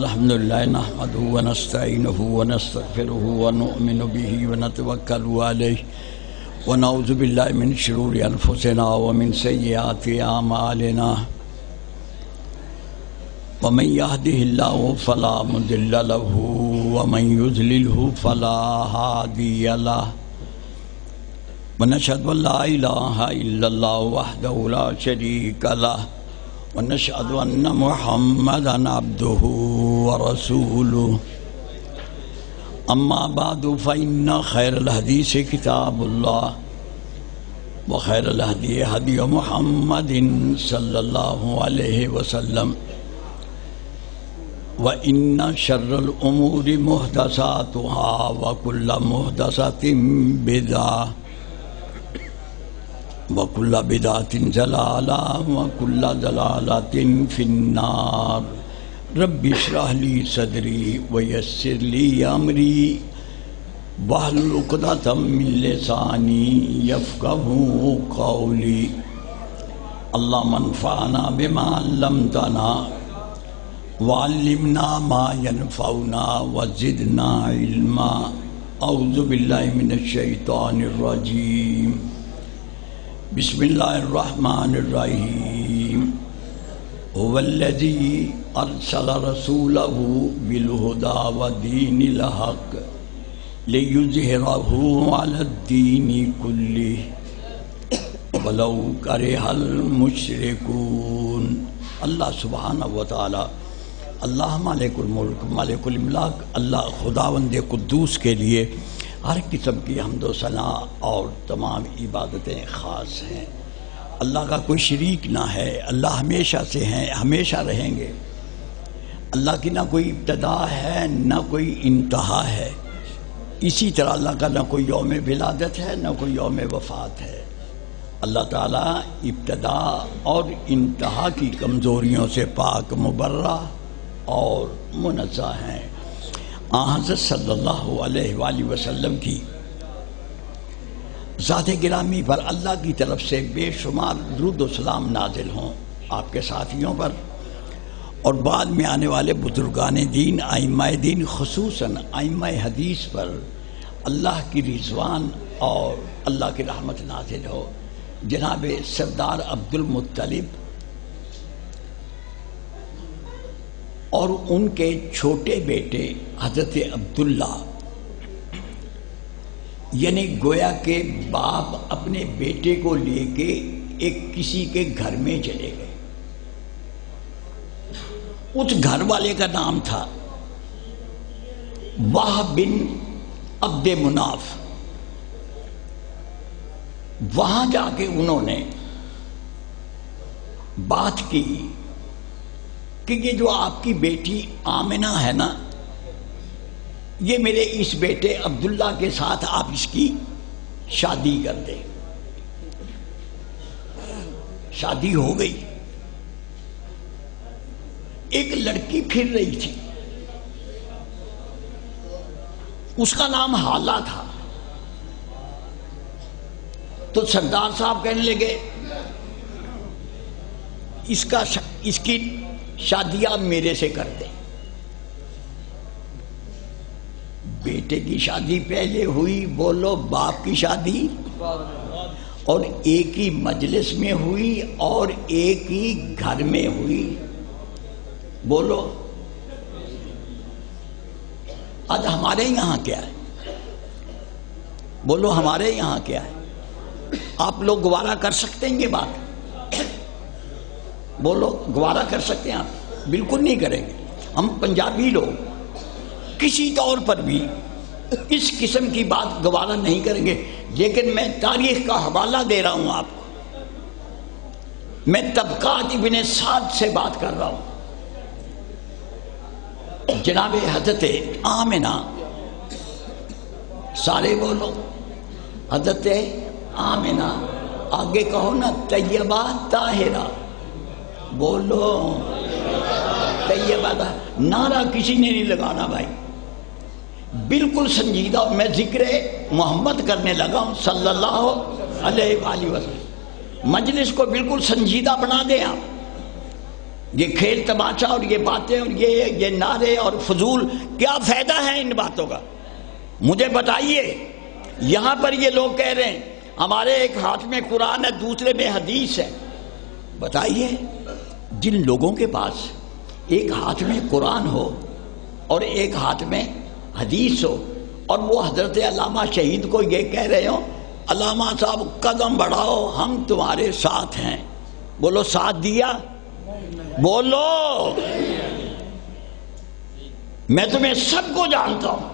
الحمدللہ نحمده ونستعینه ونستغفره ونؤمن به ونتوکل علیہ ونعوذ باللہ من شرور انفسنا ومن سیئات اعمالنا ومن يهده الله فلا مضل له ومن يضلله فلا هادي له ونشهد ان لا اله الا الله وحده لا شريك له ونشهد أن محمدًا عبده ورسوله أما بعد فإن خير الحديث كتاب الله وخير الهدي هدي محمد صلى الله عليه وسلم وإن شر الأمور محدثاتها وكل محدثة بدعة وَكُلَّ بِدْعَةٍ ضَلَالَةٍ وَكُلَّ ضَلَالَةٍ فِي النَّارِ رَبِّ اشْرَحْ لِي صَدْرِي وَيَسِّرْ لِي أَمْرِي وَاحْلُلْ عُقْدَةً مِّن لِّسَانِي يَفْقَهُوا قَوْلِي اللهم انفعنا بما علمتنا وعلمنا ما ينفعنا وزدنا علما اعوذ باللہ من الشیطان الرجیم بسم اللہ الرحمن الرحیم هو الذی ارسل رسولہ بالہدی ودین الحق لیظہرہ علی الدین کلہ ولو کرہ المشرکون۔ اللہ سبحانہ وتعالی، اللہ مالک الملک مالک الاملاک، اللہ خداوند قدوس کے لیے ہر قسم کی حمد و ثنا اور تمام عبادتیں خاص ہیں۔ اللہ کا کوئی شریک نہ ہے، اللہ ہمیشہ سے ہیں، ہمیشہ رہیں گے۔ اللہ کی نہ کوئی ابتدا ہے نہ کوئی انتہا ہے، اسی طرح اللہ کا نہ کوئی یوم ولادت ہے نہ کوئی یوم وفات ہے۔ اللہ تعالیٰ ابتدا اور انتہا کی کمزوریوں سے پاک مبرہ اور منزہ ہیں۔ حضرت صلی اللہ علیہ وآلہ وسلم کی ذات گرامی پر اللہ کی طرف سے بے شمار درود و سلام نازل ہوں، آپ کے ساتھیوں پر اور بعد میں آنے والے بزرگان دین، ائمہ دین، خصوصاً ائمہ حدیث پر اللہ کی رضوان اور اللہ کی رحمت نازل ہو۔ جناب سردار عبد المطلب اور ان کے چھوٹے بیٹے حضرت عبداللہ، یعنی گویا کہ باپ اپنے بیٹے کو لے کے ایک کسی کے گھر میں چلے گئے۔ اس گھر والے کا نام تھا وہب بن عبد مناف۔ وہاں جا کے انہوں نے بات کی کہ یہ جو آپ کی بیٹی آمنہ ہے نا، یہ میرے اس بیٹے عبداللہ کے ساتھ آپ اس کی شادی کر دیں۔ شادی ہو گئی۔ ایک لڑکی پھر رہی تھی، اس کا نام حالہ تھا۔ تو سردار صاحب کہنے لگے اس کی شادی آپ میرے سے کر دیں۔ بیٹے کی شادی پہلے ہوئی، بولو باپ کی شادی، اور ایک ہی مجلس میں ہوئی اور ایک ہی گھر میں ہوئی، بولو۔ آج ہمارے یہاں کیا ہے؟ بولو ہمارے یہاں کیا ہے؟ آپ لوگ گوارا کر سکتے ہیں یہ بات؟ بولو گوارا کر سکتے ہیں آپ؟ بالکل نہیں کریں گے۔ ہم پنجابی لوگ کسی طور پر بھی اس قسم کی بات گوارا نہیں کریں گے۔ لیکن میں تاریخ کا حوالہ دے رہا ہوں آپ کو، میں طبقات ابن سعد سے بات کر رہا ہوں۔ جناب حضرت آمنہ، سارے بولو حضرت آمنہ، آگے کہو نا طیبہ طاہرہ، بولو طیبہ طاہرہ۔ نعرہ کسی نے نہیں لگانا بھائی، بالکل سنجیدہ۔ میں ذکر محمد کرنے لگا ہوں صلی اللہ علیہ وآلہ وسلم۔ مجلس کو بالکل سنجیدہ بنا دیں آپ۔ یہ کھیل تماشا اور یہ باتیں اور یہ نعرے اور فضول، کیا فائدہ ہے ان باتوں کا؟ مجھے بتائیے. یہاں پر یہ لوگ کہہ رہے ہیں ہمارے ایک ہاتھ میں قرآن ہے دوسرے میں حدیث ہے. بتائیے جن لوگوں کے پاس ایک ہاتھ میں قرآن ہو اور ایک ہاتھ میں حدیث ہو، اور وہ حضرت علامہ شہید کو یہ کہہ رہے ہو علامہ صاحب قدم بڑھاؤ ہم تمہارے ساتھ ہیں، بولو ساتھ دیا؟ بولو. میں تمہیں سب کو جانتا ہوں،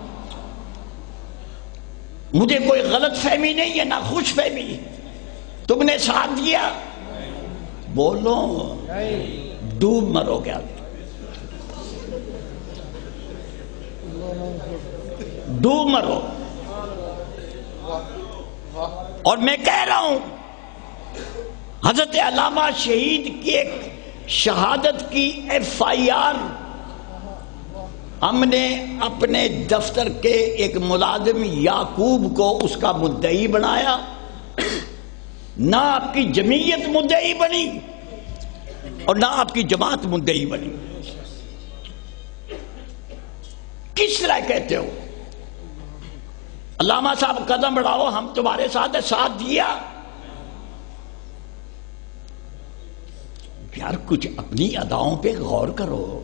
مجھے کوئی غلط فہمی نہیں ہے نہ خوش فہمی. تم نے ساتھ دیا؟ بولو. ڈوب مرو کیا؟ ڈوب مرو. اور میں کہہ رہا ہوں حضرت علامہ شہید کی ایک شہادت کی FIR ہم نے اپنے دفتر کے ایک ملازم یعقوب کو اس کا مدعی بنایا، نہ آپ کی جمعیت مدعی بنی اور نہ آپ کی جماعت مدعی بنی. کس طرح کہتے ہو علامہ صاحب قدم بڑھاؤ ہم تمہارے ساتھ، ساتھ دیا؟ یار کچھ اپنی اداؤں پہ غور کرو،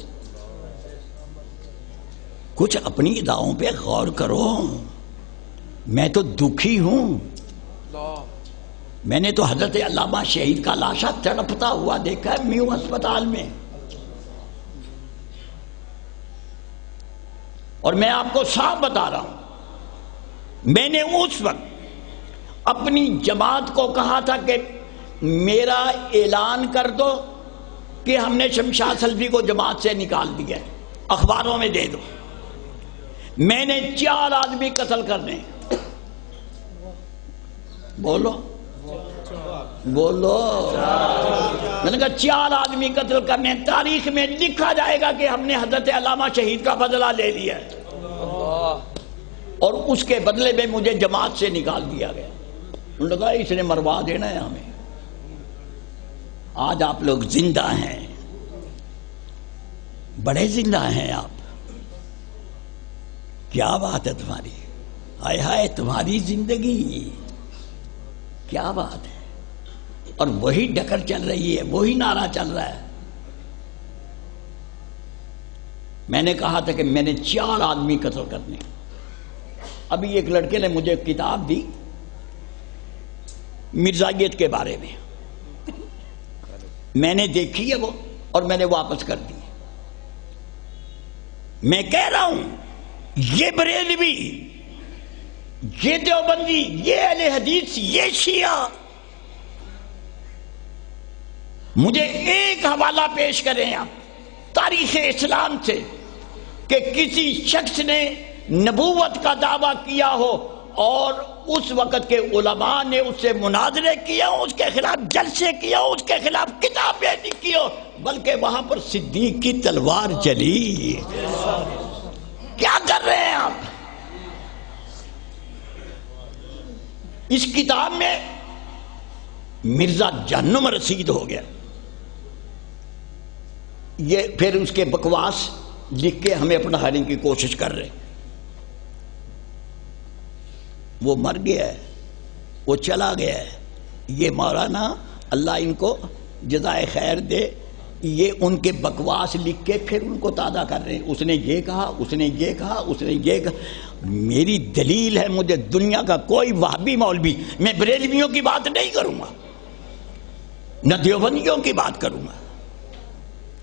کچھ اپنی اداؤں پہ غور کرو. میں تو دکھی ہوں، میں نے تو حضرت علامہ شہید کا لاشا تڑپتا ہوا دیکھا ہے میو ہسپتال میں. اور میں آپ کو صاف بتا رہا ہوں میں نے اس وقت اپنی جماعت کو کہا تھا کہ میرا اعلان کر دو کہ ہم نے شمشاد سلفی کو جماعت سے نکال دیا ہے، اخباروں میں دے دو. میں نے 4 آدمی قتل کرنے. بولو بولو. میں نے کہا 4 آدمی قتل کرنے، تاریخ میں لکھا جائے گا کہ ہم نے حضرت علامہ شہید کا بدلہ لے لیا ہے، اور اس کے بدلے میں مجھے جماعت سے نکال دیا گیا. انہوں نے کہا اس نے مروا دینا ہے ہمیں. آج آپ لوگ زندہ ہیں، بڑے زندہ ہیں آپ. کیا بات ہے تمہاری، ہائے ہائے تمہاری زندگی، کیا بات ہے. اور وہی ڈکر چل رہی ہے، وہی نعرہ چل رہا ہے. میں نے کہا تھا کہ میں نے 4 آدمی قتل کرنے. ابھی ایک لڑکے نے مجھے کتاب دی مرزائیت کے بارے میں، میں نے دیکھی ہے وہ اور میں نے واپس کر دی. میں کہہ رہا ہوں یہ بریلوی، یہ دیوبندی، یہ اہل حدیث، یہ شیعہ، مجھے ایک حوالہ پیش کریں آپ تاریخ اسلام سے کہ کسی شخص نے نبوت کا دعویٰ کیا ہو اور اس وقت کے علماء نے اس سے مناظرے کیا ہو، اس کے خلاف جلسے کیا ہو، اس کے خلاف کتابیں لکھی ہو، بلکہ وہاں پر صدیق کی تلوار چلی. کیا کر رہے ہیں آپ؟ اس کتاب میں مرزا جہنم رسید ہو گیا. یہ پھر اس کے بکواس لکھ کے ہمیں اپنا ہرنے کی کوشش کر رہے. وہ مر گیا ہے، وہ چلا گیا ہے. یہ مولانا اللہ ان کو جزائے خیر دے، یہ ان کے بکواس لکھ کے پھر ان کو تازہ کر رہے ہیں. اس نے یہ کہا، اس نے یہ کہا، اس نے یہ کہا. میری دلیل ہے، مجھے دنیا کا کوئی وہابی مولوی، میں بریلویوں کی بات نہیں کروں گا، نہ دیوبندیوں کی بات کروں گا،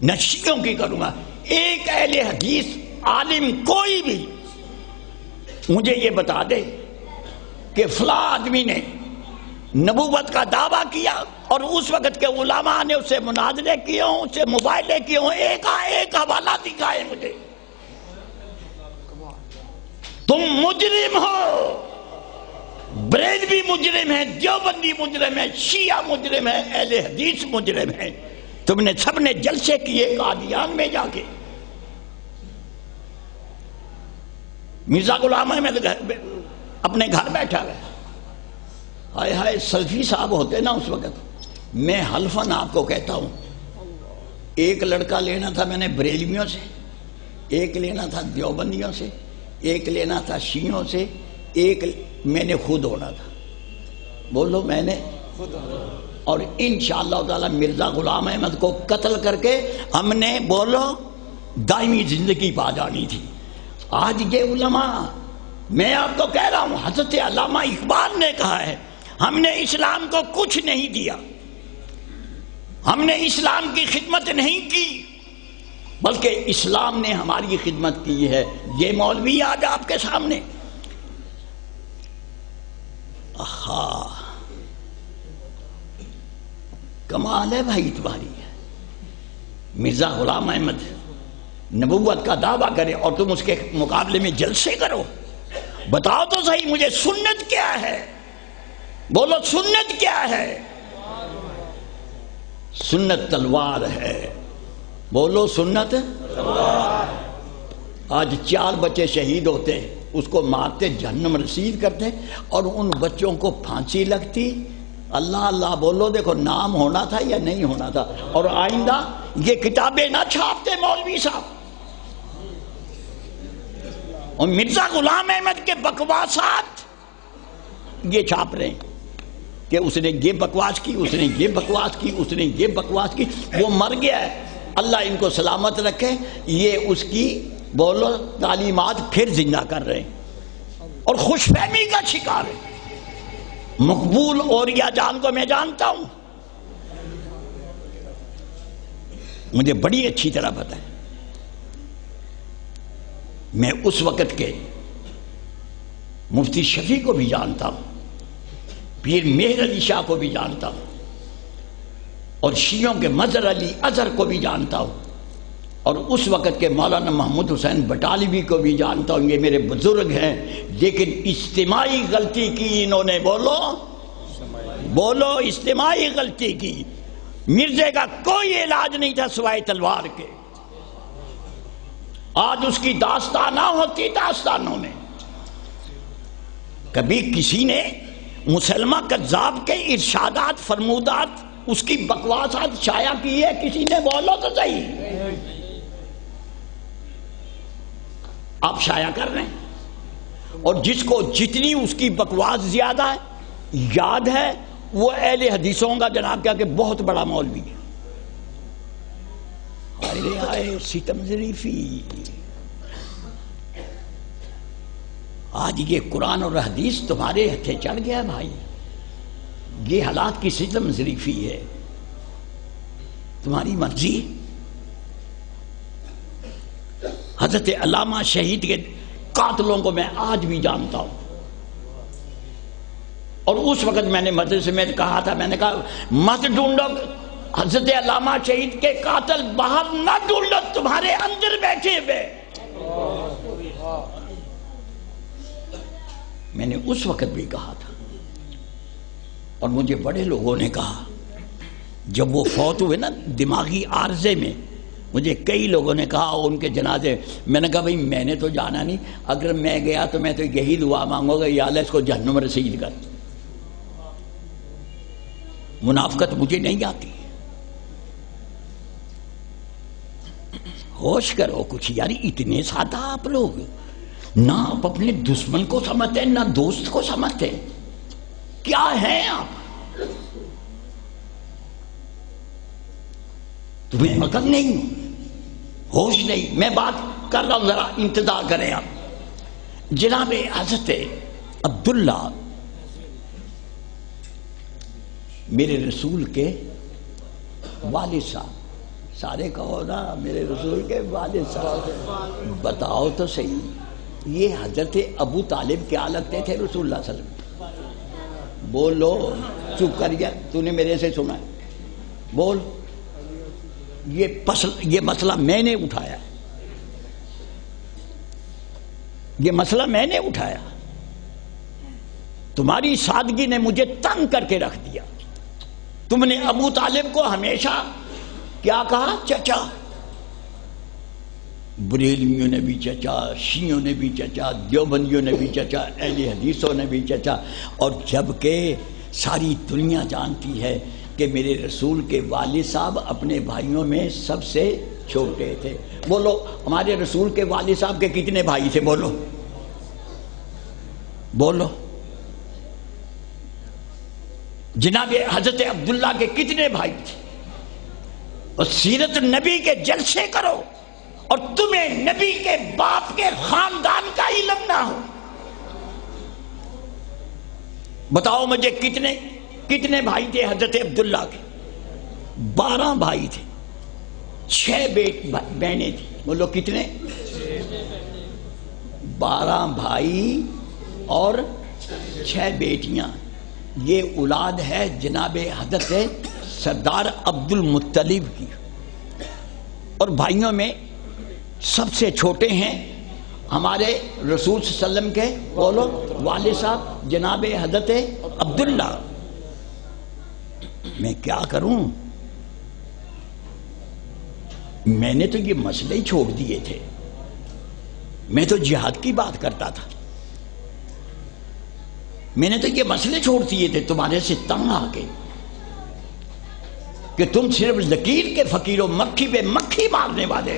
نہ شیعوں کی کروں گا. ایک اہل حدیث عالم کوئی بھی مجھے یہ بتا دے کہ فلاں آدمی نے نبوت کا دعویٰ کیا اور اس وقت کے علماء نے اسے مناظرے کیے ہوں، اسے مباہلے کیے ہوں. ایک حوالہ دکھائے مجھے. تم مجرم ہو، بریلوی مجرم ہے، دیوبندی مجرم ہے، شیعہ مجرم ہے، اہل حدیث مجرم ہے. تم نے سب نے جلسے کیے قادیان میں جا کے. مرزا غلام احمد اپنے گھر بیٹھا ہے. ہائے ہائے سلفی صاحب ہوتے نا اس وقت، میں حلفاً آپ کو کہتا ہوں ایک لڑکا لینا تھا میں نے بریلویوں سے، ایک لینا تھا دیوبندیوں سے، ایک لینا تھا شیعوں سے، ایک میں نے خود ہونا تھا. بولو میں نے خود ہونا. اور انشاءاللہ تعالی مرزا غلام احمد کو قتل کر کے ہم نے بولو دائمی زندگی پا جانی تھی. آج یہ علماء، میں آپ کو کہہ رہا ہوں، حضرت علامہ اقبال نے کہا ہے ہم نے اسلام کو کچھ نہیں دیا، ہم نے اسلام کی خدمت نہیں کی، بلکہ اسلام نے ہماری خدمت کی ہے. یہ مولوی آج آپ کے سامنے. کمال ہے بھائی تمہاری. مرزا غلام احمد نبوت کا دعویٰ کرے اور تم اس کے مقابلے میں جلسے کرو. بتاؤ تو صحیح مجھے سنت کیا ہے؟ بولو سنت کیا ہے؟ سنت تلوار ہے. بولو سنت تلوار. آج 4 بچے شہید ہوتے، اس کو مارتے، جہنم رسید کرتے، اور ان بچوں کو پھانسی لگتی. اللہ اللہ بولو، دیکھو نام ہونا تھا یا نہیں ہونا تھا. اور آئندہ یہ کتابیں نہ چھاپتے مولوی صاحب. اور مرزا غلام احمد کے بکواسات یہ چھاپ رہے ہیں کہ اس نے یہ بکواس کی، اس نے یہ بکواس کی، اس نے یہ بکواس کی. وہ مر گیا ہے، اللہ ان کو سلامت رکھے. یہ اس کی بولو تعلیمات پھر زندہ کر رہے ہیں اور خوش فہمی کا شکار ہے. مقبول اوریا جان کو میں جانتا ہوں، مجھے بڑی اچھی طرح پتہ ہے. میں اس وقت کے مفتی شفیع کو بھی جانتا ہوں، پیر مہر علی شاہ کو بھی جانتا ہوں، اور شیعوں کے مظہر علی اظہر کو بھی جانتا ہوں، اور اس وقت کے مولانا محمود حسین بٹالوی کو بھی جانتا ہوں. یہ میرے بزرگ ہیں، لیکن اجتماعی غلطی کی انہوں نے. بولو اجتماعی غلطی کی. مرزے کا کوئی علاج نہیں تھا سوائے تلوار کے. آج اس کی داستان نہ ہوتی داستانوں میں. کبھی کسی نے مسلمہ کذاب کے ارشادات فرمودات، اس کی بکواسات شائع کی ہے کسی نے؟ بولو تو صحیح. آپ شائع کر رہے ہیں، اور جس کو جتنی اس کی بکواس زیادہ ہے یاد ہے، وہ اہل حدیثوں کا جناب کیا کہ بہت بڑا مولوی ہے. آئے ستم ظریفی. آج یہ قرآن اور حدیث تمہارے ہتھے چڑھ گیا بھائی. یہ حالات کی ستم ظریفی ہے. تمہاری مرضی. حضرت علامہ شہید کے قاتلوں کو میں آج بھی جانتا ہوں، اور اس وقت میں نے مدرسے میں کہا تھا، میں نے کہا مت ڈھونڈو حضرت علامہ شہید کے قاتل، باہر نہ ڈھونڈو، تمہارے اندر بیٹھے ہوئے. میں نے اس وقت بھی کہا تھا، اور مجھے بڑے لوگوں نے کہا جب وہ فوت ہوئے نا دماغی عارضے میں، مجھے کئی لوگوں نے کہا ان کے جنازے. میں نے کہا بھئی میں نے تو جانا نہیں، اگر میں گیا تو میں تو یہی دعا مانگوں گا یا اللہ اس کو جہنم رسید کر. منافقت مجھے نہیں آتی. ہوش کرو کچھ یاری. اتنے سادہ آپ لوگ، نہ آپ اپنے دشمن کو سمجھتے نہ دوست کو سمجھتے. کیا ہیں آپ؟ تمہیں عقل نہیں، ہوش نہیں. میں بات کر رہا ہوں، ذرا انتظار کریں آپ. جناب حضرت عبداللہ میرے رسول کے والد صاحب، سارے کہو نا میرے رسول کے والد صاحب. بتاؤ تو صحیح، یہ حضرت ابو طالب کیا لگتے تھے رسول اللہ صلی اللہ علیہ وسلم؟ بولو. چپ کر گیا، تو نے میرے سے سنا ہے. بول. یہ مسئلہ میں نے اٹھایا، یہ مسئلہ میں نے اٹھایا. تمہاری سادگی نے مجھے تنگ کر کے رکھ دیا. تم نے ابو طالب کو ہمیشہ کیا کہا؟ چچا. بریلویوں نے بھی چچا، شیعوں نے بھی چچا، دیوبندیوں نے بھی چچا، اہل حدیثوں نے بھی چچا. اور جبکہ ساری دنیا جانتی ہے کہ میرے رسول کے والد صاحب اپنے بھائیوں میں سب سے چھوٹے تھے. بولو ہمارے رسول کے والد صاحب کے کتنے بھائی تھے؟ بولو بولو. جناب حضرت عبداللہ کے کتنے بھائی تھے؟ اور سیرت نبی کے جلسے کرو اور تمہیں نبی کے باپ کے خاندان کا علم نہ ہو. بتاؤ مجھے کتنے بھائی تھے حضرت عبداللہ کے؟ 12 بھائی تھے، 6 بہنیں تھیں. بولو کتنے؟ 12 بھائی اور 6 بیٹیاں. یہ اولاد ہے جناب حضرت سردار عبد المطلب کی. اور بھائیوں میں سب سے چھوٹے ہیں ہمارے رسول صلی اللہ علیہ وسلم کے بولو والد صاحب جناب حضرت عبداللہ. میں کیا کروں؟ میں نے تو یہ مسئلے ہی چھوڑ دیے تھے. میں تو جہاد کی بات کرتا تھا. میں نے تو یہ مسئلے چھوڑ دیے تھے تمہارے سے تنگ آ کے کہ تم صرف لکیر کے فقیر و مکھی پہ مکھی مارنے والے.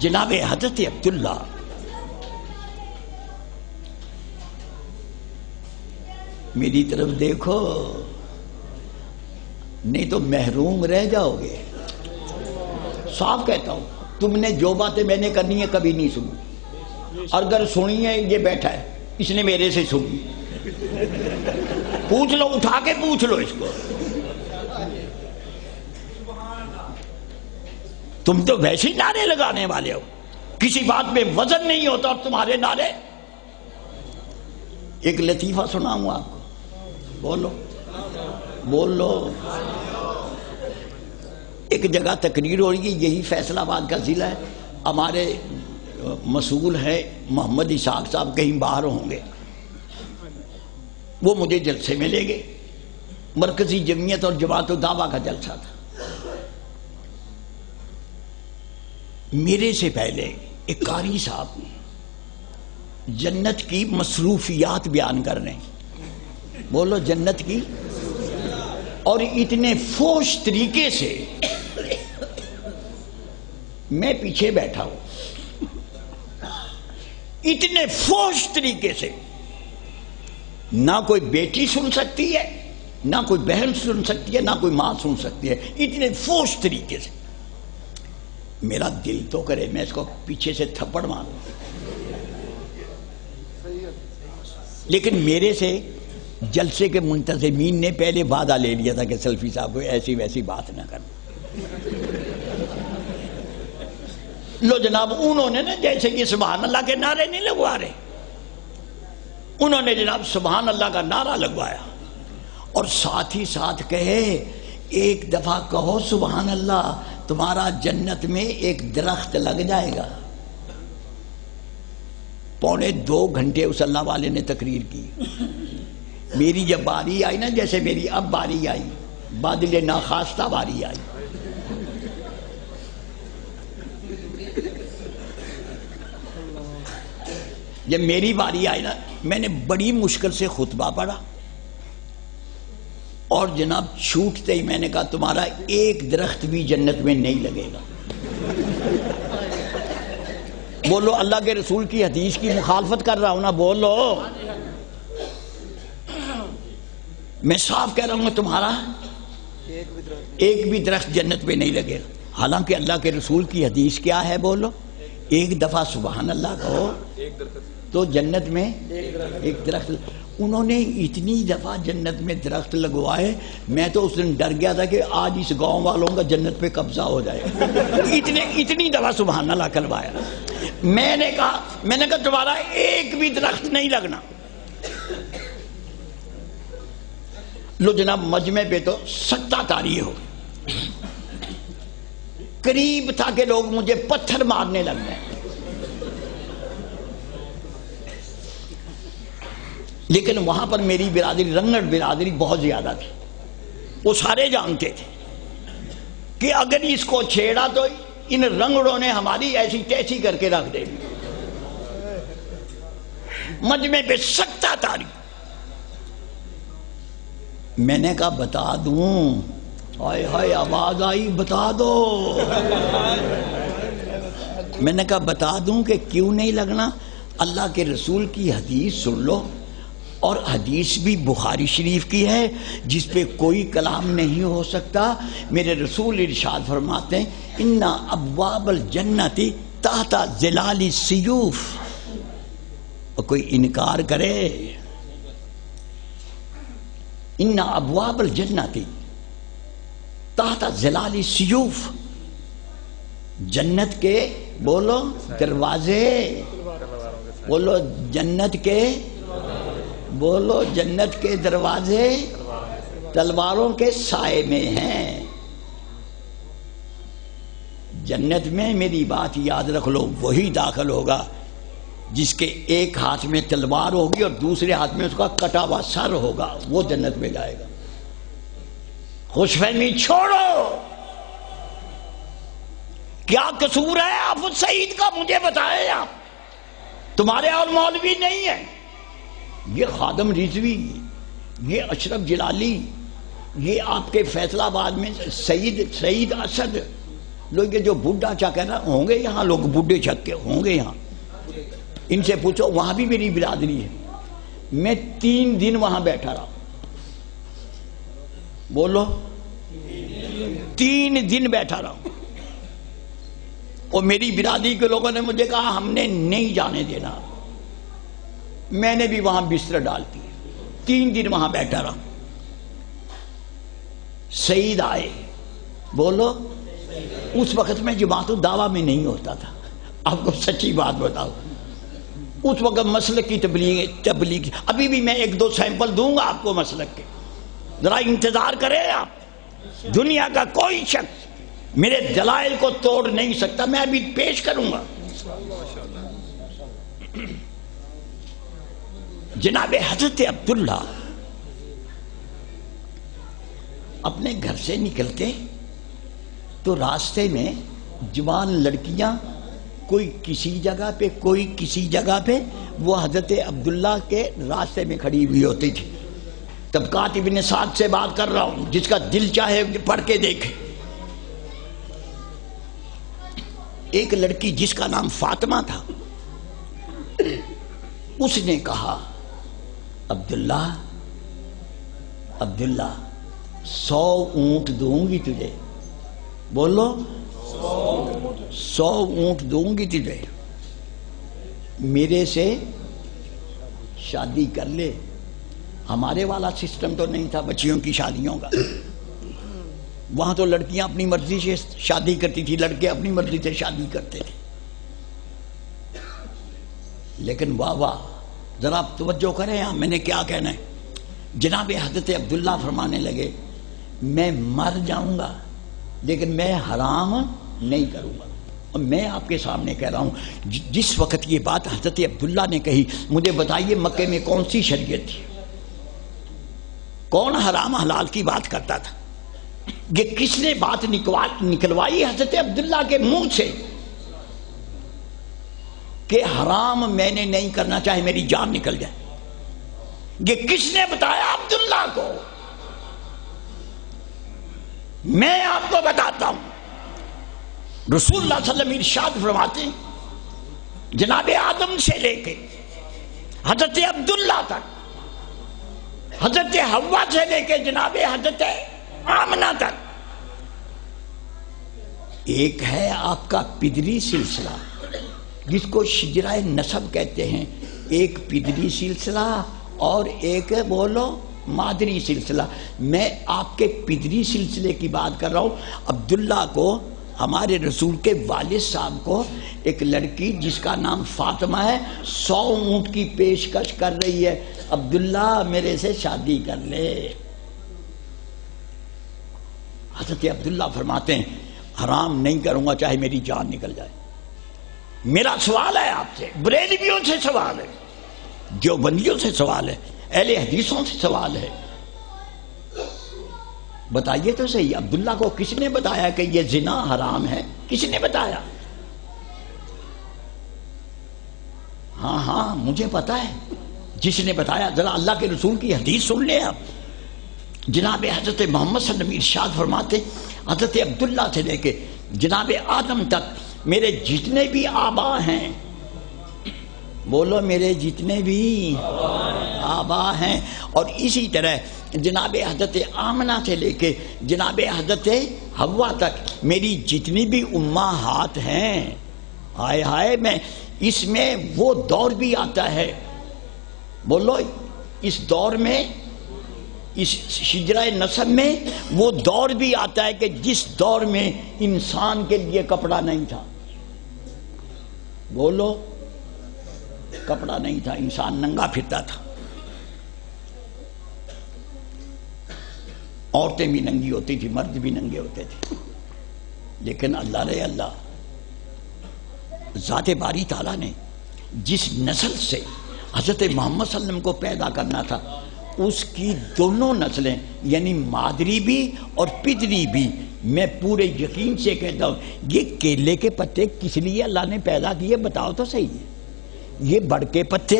جناب حضرت عبداللہ میری طرف دیکھو نہیں تو محروم رہ جاؤ گے. صاف کہتا ہوں تم نے جو باتیں میں نے کرنی ہے کبھی نہیں سنی، اور اگر سنی ہے یہ بیٹھا ہے اس نے میرے سے سنی. پوچھ لو، اٹھا کے پوچھ لو اس کو. تم تو ویسے ہی نعرے لگانے والے ہو، کسی بات میں وزن نہیں ہوتا اور تمہارے نعرے. ایک لطیفہ سناؤں آپ کو، بولو بولو. ایک جگہ تقریر ہو رہی ہے، یہی فیصل آباد کا ضلع ہے. ہمارے مسئول ہے محمد اسحاق صاحب کہیں باہر ہوں گے. وہ مجھے جلسے میں لے گئے. مرکزی جمعیت اور جماعت الدعوہ کا جلسہ تھا. میرے سے پہلے ایک قاری صاحب جنت کی مصروفیات بیان کر رہے ہیں. بولو جنت کی. اور اتنے فوش طریقے سے میں پیچھے بیٹھا ہوں، اتنے فوش طریقے سے نہ کوئی بیٹی سن سکتی ہے، نہ کوئی بہن سن سکتی ہے، نہ کوئی ماں سن سکتی ہے. اتنے فوش طریقے سے. میرا دل تو کرے میں اس کو پیچھے سے تھپڑ ماروں، لیکن میرے سے جلسے کے منتظمین نے پہلے وعدہ لے لیا تھا کہ سلفی صاحب کو ایسی ویسی بات نہ کرنا. لو جناب انہوں نے نا جیسے کہ سبحان اللہ کے نعرے نہیں لگوا رہے، انہوں نے جناب سبحان اللہ کا نعرہ لگوایا اور ساتھ ہی ساتھ کہے ایک دفعہ کہو سبحان اللہ تمہارا جنت میں ایک درخت لگ جائے گا. 2.25 گھنٹے اس اللہ والے نے تقریر کی. میری جب باری آئی نا، جیسے میری اب باری آئی، بادل ناخواستہ باری آئی. جب میری باری آئی نا میں نے بڑی مشکل سے خطبہ پڑھا اور جناب چھوٹتے ہی میں نے کہا تمہارا ایک درخت بھی جنت میں نہیں لگے گا. بولو اللہ کے رسول کی حدیث کی مخالفت کر رہا ہوں نا؟ بولو. میں صاف کہہ رہا ہوں تمہارا ایک بھی درخت جنت میں نہیں لگے گا. حالانکہ اللہ کے رسول کی حدیث کیا ہے؟ بولو. ایک دفعہ سبحان اللہ کہو تو جنت میں ایک درخت. انہوں نے اتنی دفعہ جنت میں درخت لگوائے، میں تو اس دن ڈر گیا تھا کہ آج اس گاؤں والوں کا جنت پہ قبضہ ہو جائے. اتنی دفعہ سبحان اللہ کروایا. میں نے کہا تمہارا ایک بھی درخت نہیں لگنا. لو جناب مجمع پہ تو سکتہ کاری ہو، قریب تھا کہ لوگ مجھے پتھر مارنے لگ گئے. لیکن وہاں پر میری برادری رنگڑ برادری بہت زیادہ تھی. وہ سارے جانتے تھے کہ اگر اس کو چھیڑا تو ان رنگڑوں نے ہماری ایسی تیسی کر کے رکھ دے. مجمع پہ سکتہ تاری. میں نے کہا بتا دوں؟ ہائے ہائے آواز آئی بتا دو۔ میں نے کہا بتا دوں کہ کیوں نہیں لگنا؟ اللہ کے رسول کی حدیث سن لو، اور حدیث بھی بخاری شریف کی ہے جس پہ کوئی کلام نہیں ہو سکتا۔ میرے رسول ارشاد فرماتے ہیں ان ابواب الجنت تحت ظلال السیوف۔ اور کوئی انکار کرے، ان ابواب الجنت تحت ظلال السیوف، جنت کے بولو دروازے، بولو جنت کے، بولو جنت کے دروازے تلواروں کے سائے میں ہیں۔ جنت میں میری بات یاد رکھ لو، وہی داخل ہوگا جس کے ایک ہاتھ میں تلوار ہوگی اور دوسرے ہاتھ میں اس کا کٹا ہوا سر ہوگا، وہ جنت میں جائے گا۔ خوش فہمی چھوڑو، کیا قصور ہے حافظ سعید کا مجھے بتائیں آپ، تمہارے اور مولوی نہیں ہے۔ یہ خادم رضوی، یہ اشرف جلالی، یہ آپ کے فیصل آباد میں سعید اسد، لوگ یہ جو بڈھا چا کہنا ہوں گے یہاں، لوگ بڈھے چک کے ہوں گے یہاں، ان سے پوچھو، وہاں بھی میری برادری ہے۔ میں 3 دن وہاں بیٹھا رہا، بولو 3 دن بیٹھا رہا، اور میری برادری کے لوگوں نے مجھے کہا ہم نے نہیں جانے دینا۔ میں نے بھی وہاں بستر ڈال دی، 3 دن وہاں بیٹھا رہا۔ سعید آئے، بولو، اس وقت میں جماعت الدعوہ میں نہیں ہوتا تھا، آپ کو سچی بات بتاؤ، اس وقت مسلک کی تبلیغ، ابھی بھی میں 1-2 سیمپل دوں گا آپ کو مسلک کے، ذرا انتظار کریں آپ۔ دنیا کا کوئی شخص میرے دلائل کو توڑ نہیں سکتا، میں ابھی پیش کروں گا۔ جناب حضرت عبداللہ اپنے گھر سے نکلتے تو راستے میں جوان لڑکیاں کوئی کسی جگہ پہ کوئی کسی جگہ پہ وہ حضرت عبداللہ کے راستے میں کھڑی ہوئی ہوتی تھی۔ طبقات ابن سعد سے بات کر رہا ہوں، جس کا دل چاہے پڑھ کے دیکھے۔ ایک لڑکی جس کا نام فاطمہ تھا، اس نے کہا عبداللہ 100 اونٹ دوں گی تجھے، بولو 100 اونٹ دوں گی تجھے، میرے سے شادی کر لے۔ ہمارے والا سسٹم تو نہیں تھا بچیوں کی شادیوں کا، وہاں تو لڑکیاں اپنی مرضی سے شادی کرتی تھی، لڑکے اپنی مرضی سے شادی کرتے تھے۔ لیکن واہ واہ، ذرا توجہ کریں یہاں میں نے کیا کہنا ہے۔ جناب حضرت عبداللہ فرمانے لگے میں مر جاؤں گا لیکن میں حرام نہیں کروں گا۔ اور میں آپ کے سامنے کہہ رہا ہوں، جس وقت یہ بات حضرت عبداللہ نے کہی، مجھے بتائیے مکے میں کون سی شریعت تھی؟ کون حرام حلال کی بات کرتا تھا؟ یہ کس نے بات نکلوائی حضرت عبداللہ کے منہ سے کہ حرام میں نے نہیں کرنا چاہے میری جان نکل جائے؟ یہ کس نے بتایا عبداللہ کو؟ میں آپ کو بتاتا ہوں، رسول اللہ صلی اللہ علیہ وسلم ارشاد فرماتے ہیں جناب آدم سے لے کے حضرت عبداللہ تک، حضرت حوا سے لے کے جناب حضرت آمنہ تک، ایک ہے آپ کا پدری سلسلہ جس کو شجرہ نسب کہتے ہیں، ایک پدری سلسلہ اور ایک بولو مادری سلسلہ۔ میں آپ کے پدری سلسلے کی بات کر رہا ہوں۔ عبداللہ کو، ہمارے رسول کے والد صاحب کو، ایک لڑکی جس کا نام فاطمہ ہے 100 اونٹ کی پیشکش کر رہی ہے، عبداللہ میرے سے شادی کر لے۔ حضرت عبداللہ فرماتے ہیں حرام نہیں کروں گا چاہے میری جان نکل جائے۔ میرا سوال ہے آپ سے، بریلویوں سے سوال ہے، دیوبندیوں سے سوال ہے، اہل حدیثوں سے سوال ہے، بتائیے تو صحیح، عبداللہ کو کس نے بتایا کہ یہ زنا حرام ہے؟ کس نے بتایا؟ ہاں مجھے پتا ہے جس نے بتایا۔ ذرا اللہ کے رسول کی حدیث سن لیں آپ، جناب حضرت محمد صلی اللہ علیہ وسلم ارشاد فرماتے حضرت عبداللہ سے لے کے جناب آدم تک میرے جتنے بھی آبا ہیں، بولو میرے جتنے بھی آبا ہیں، اور اسی طرح جناب حضرت آمنہ سے لے کے جناب حضرت حوا تک میری جتنی بھی امہات ہیں، ہائے ہائے، میں اس میں وہ دور بھی آتا ہے، بولو اس دور میں، اس شجرہ نسب میں وہ دور بھی آتا ہے کہ جس دور میں انسان کے لیے کپڑا نہیں تھا، بولو کپڑا نہیں تھا، انسان ننگا پھرتا تھا، عورتیں بھی ننگی ہوتی تھی، مرد بھی ننگے ہوتے تھے، لیکن اللہ رے اللہ، ذات باری تعالیٰ نے جس نسل سے حضرت محمد صلی اللہ علیہ وسلم کو پیدا کرنا تھا، اس کی دونوں نسلیں یعنی مادری بھی اور پدری بھی، میں پورے یقین سے کہتا ہوں یہ کیلے کے پتے کس لیے اللہ نے پیدا کیے بتاؤ تو صحیح، یہ بڑ کے پتے،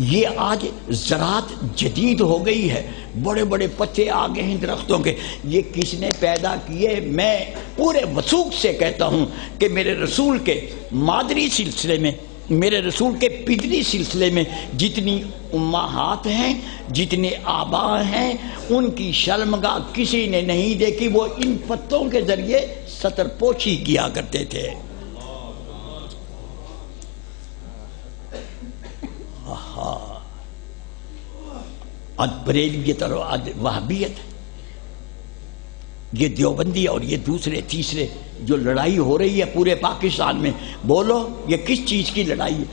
یہ آج زراعت جدید ہو گئی ہے، بڑے بڑے پتے آگے ہیں درختوں کے، یہ کس نے پیدا کیے؟ میں پورے وثوق سے کہتا ہوں کہ میرے رسول کے مادری سلسلے میں، میرے رسول کے پدری سلسلے میں جتنی امہات ہیں، جتنے آبا ہیں، ان کی شرمگاہ کسی نے نہیں دیکھی، وہ ان پتوں کے ذریعے ستر پوشی کیا کرتے تھے۔ آج بریلویت اور آج وہابیت، یہ دیوبندی اور یہ دوسرے تیسرے جو لڑائی ہو رہی ہے پورے پاکستان میں، بولو یہ کس چیز کی لڑائی ہے؟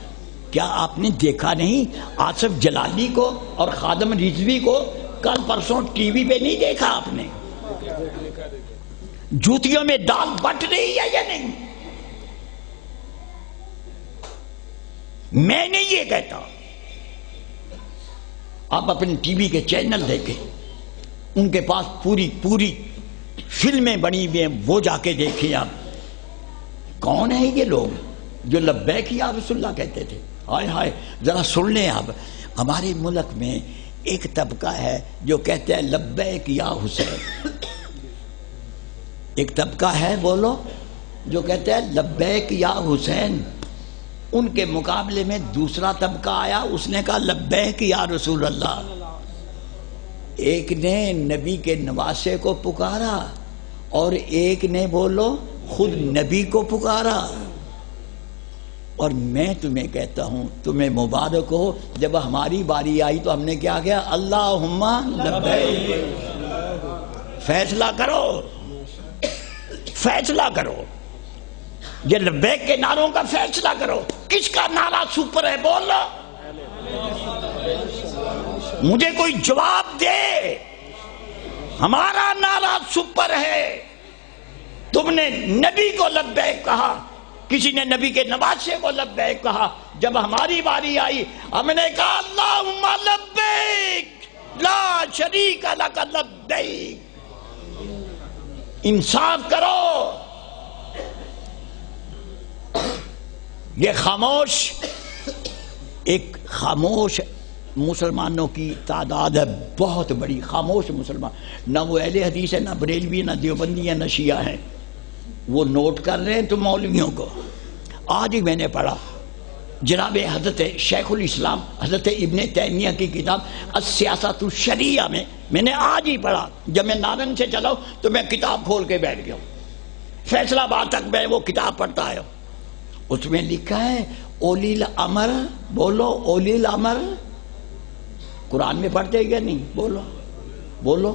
کیا آپ نے دیکھا نہیں آصف جلالی کو اور خادم رضوی کو کل پرسوں ٹی وی پہ نہیں دیکھا آپ نے؟ جوتیوں میں داغ بٹ رہی ہے یا نہیں؟ میں نہیں یہ کہتا، آپ اپنے ٹی وی کے چینل دیکھیں، ان کے پاس پوری فلمیں بنی ہوئی ہیں، وہ جا کے دیکھیں آپ، کون ہیں یہ لوگ جو لبیک یا رسول اللہ کہتے تھے؟ ہائے ہائے، ذرا سن لیں آپ، ہمارے ملک میں ایک طبقہ ہے جو کہتے ہیں لبیک یا حسین، ایک طبقہ ہے بولو جو کہتے ہیں لبیک یا حسین، ان کے مقابلے میں دوسرا طبقہ آیا، اس نے کہا لبیک یا رسول اللہ، ایک نے نبی کے نواسے کو پکارا اور ایک نے بولو خود نبی کو پکارا، اور میں تمہیں کہتا ہوں تمہیں مبارک ہو، جب ہماری باری آئی تو ہم نے کیا کیا؟ اللہم لبیک، فیصلہ کرو، فیصلہ کرو، یہ لبیک کے نعروں کا فیصلہ کرو، کس کا نعرہ سپر ہے بولو، مجھے کوئی جواب دے، ہمارا نعرہ سپر ہے، تم نے نبی کو لبیک کہا، کسی نے نبی کے نواسے کو لبیک کہا، جب ہماری باری آئی ہم نے کہا اللہم لبیک لا شریک لک لبیک، انصاف کرو۔ یہ خاموش، ایک خاموش مسلمانوں کی تعداد ہے بہت بڑی، خاموش مسلمان، نہ وہ اہل حدیث ہے، نہ بریلوی، نہ دیوبندی ہے، نہ شیعہ ہیں، وہ نوٹ کر رہے ہیں تم مولویوں کو۔ آج ہی میں نے پڑھا جناب حضرت شیخ الاسلام حضرت ابن تیمیہ کی کتاب السیاست الشرعیہ میں نے آج ہی پڑھا، جب میں نارنگ سے چلا ہوں تو میں کتاب کھول کے بیٹھ گیا ہوں، فیصلہ آباد تک میں وہ کتاب پڑھتا آیا ہوں، اس میں لکھا ہے اولی الامر، بولو اولی الامر، قرآن میں پڑھتے ہیں یا نہیں؟ بولو بولو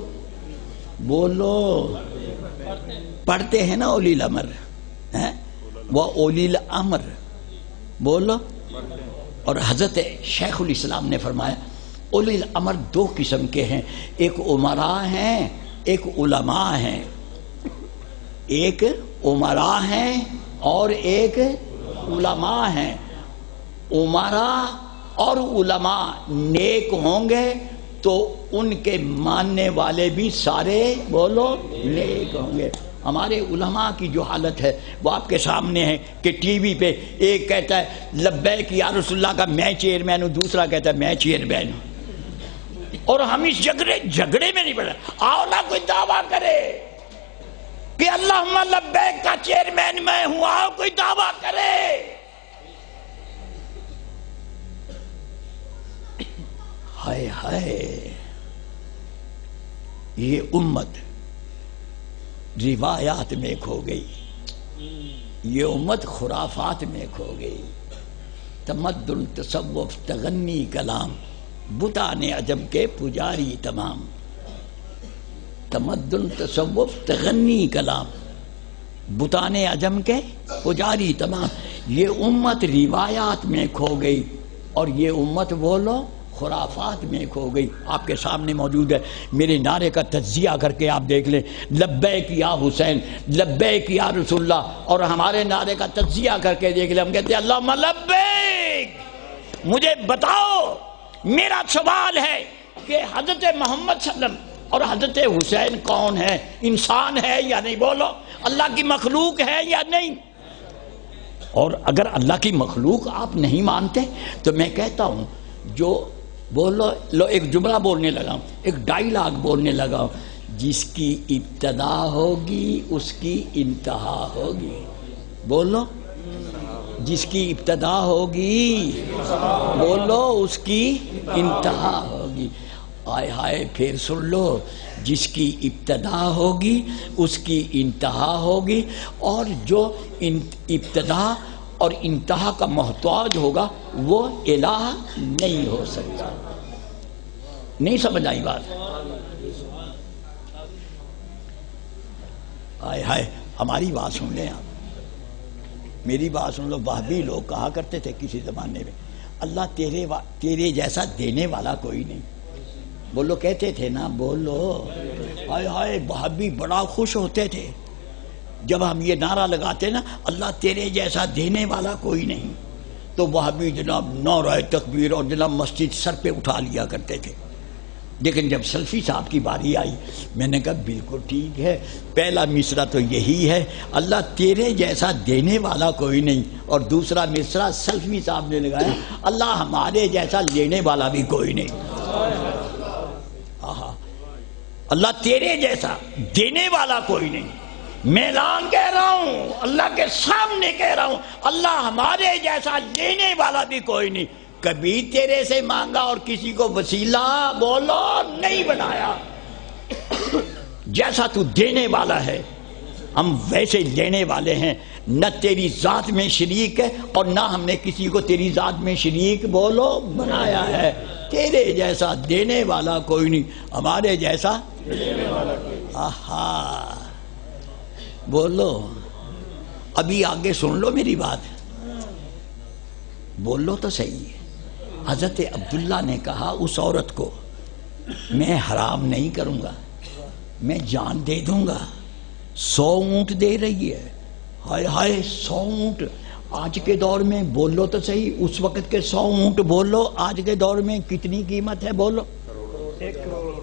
بولو، پڑھتے ہیں نا اولی الامر، وہ اولی الامر، بولو۔ اور حضرت شیخ الاسلام نے فرمایا اولی الامر دو قسم کے ہیں، ایک امراء ہیں ایک علماء ہیں، ایک امراء ہیں اور ایک علماء ہیں، امراء اور علماء نیک ہوں گے تو ان کے ماننے والے بھی سارے بولو نیک ہوں گے۔ ہمارے علماء کی جو حالت ہے وہ آپ کے سامنے ہے کہ ٹی وی پہ ایک کہتا ہے لبیک یا رسول اللہ کا میں چیئرمین ہوں، دوسرا کہتا ہے میں چیئرمین ہوں، اور ہم اس جھگڑے میں نہیں پڑے. آؤ نہ کوئی دعویٰ کرے کہ اللہم لبیک کا چیئرمین میں ہوں. آؤ کوئی دعویٰ کرے. ہائے ہائے، یہ امت روایات میں کھو گئی، یہ امت خرافات میں کھو گئی. تمدن تصوف تغنی کلام، بتان عجم کے پجاری تمام. تمدن تصوف تغنی کلام، بتان عجم کے پجاری تمام. یہ امت روایات میں کھو گئی اور یہ امت بولو خرافات میں کھو گئی. آپ کے سامنے موجود ہے، میرے نعرے کا تجزیہ کر کے آپ دیکھ لیں. لبیک یا حسین، لبیک یا رسول اللہ. اور ہمارے نعرے کا تجزیہ کر کے دیکھ لیں، ہم کہتے ہیں اللہم لبیک. مجھے بتاؤ، میرا سوال ہے کہ حضرت محمد صلی اللہ علیہ وسلم اور حضرت حسین کون ہے؟ انسان ہے یا نہیں؟ بولو. اللہ کی مخلوق ہے یا نہیں؟ اور اگر اللہ کی مخلوق آپ نہیں مانتے تو میں کہتا ہوں، جو بولو لو، ایک جملہ بولنے لگا ہوں، ایک ڈائیلاگ بولنے لگا ہوں. جس کی ابتدا ہوگی اس کی انتہا ہوگی. بولو، جس کی ابتدا ہوگی بولو اس کی انتہا ہوگی. آئے ہائے، پھر سن لو، جس کی ابتدا ہوگی اس کی انتہا ہوگی. اور جو ابتدا اور انتہا کا محتاج ہوگا وہ الہ نہیں ہو سکتا. نہیں سمجھ آئی بات؟ آئے ہائے، ہماری بات سن لیں آپ، میری بات سن لو. وہابی لوگ کہا کرتے تھے کسی زمانے میں، اللہ تیرے جیسا دینے والا کوئی نہیں. بولو، کہتے تھے نا، بولو. آئے ہائے، وہابی بڑا خوش ہوتے تھے جب ہم یہ نعرہ لگاتے نا، اللہ تیرے جیسا دینے والا کوئی نہیں. تو وہابی جناب نعرہ تکبیر اور جناب مسجد سر پہ اٹھا لیا کرتے تھے. لیکن جب سلفی صاحب کی باری آئی، میں نے کہا بالکل ٹھیک ہے، پہلا مصرع تو یہی ہے، اللہ تیرے جیسا دینے والا کوئی نہیں. اور دوسرا مصرع سلفی صاحب نے لگایا، اللہ ہمارے جیسا لینے والا بھی کوئی نہیں. اللہ تیرے جیسا دینے والا کوئی نہیں. میں اعلان کہہ رہا ہوں، اللہ کے سامنے کہہ رہا ہوں، اللہ ہمارے جیسا لینے والا بھی کوئی نہیں. کبھی تیرے سے مانگا اور کسی کو وسیلہ بولو نہیں بنایا. جیسا تو دینے والا ہے ہم ویسے لینے والے ہیں. نہ تیری ذات میں شریک ہے اور نہ ہم نے کسی کو تیری ذات میں شریک بولو بنایا ہے. تیرے جیسا دینے والا کوئی نہیں، ہمارے جیسا دینے والا کوئی نہیں. آہا، بولو. ابھی آگے سن لو میری بات، بولو تو صحیح ہے. حضرت عبداللہ نے کہا اس عورت کو، میں حرام نہیں کروں گا، میں جان دے دوں گا. 100 اونٹ دے رہی ہے. ہائے ہائے، 100 اونٹ آج کے دور میں، بولو تو صحیح، اس وقت کے 100 اونٹ بولو آج کے دور میں کتنی قیمت ہے؟ بولو. 1 کروڑ.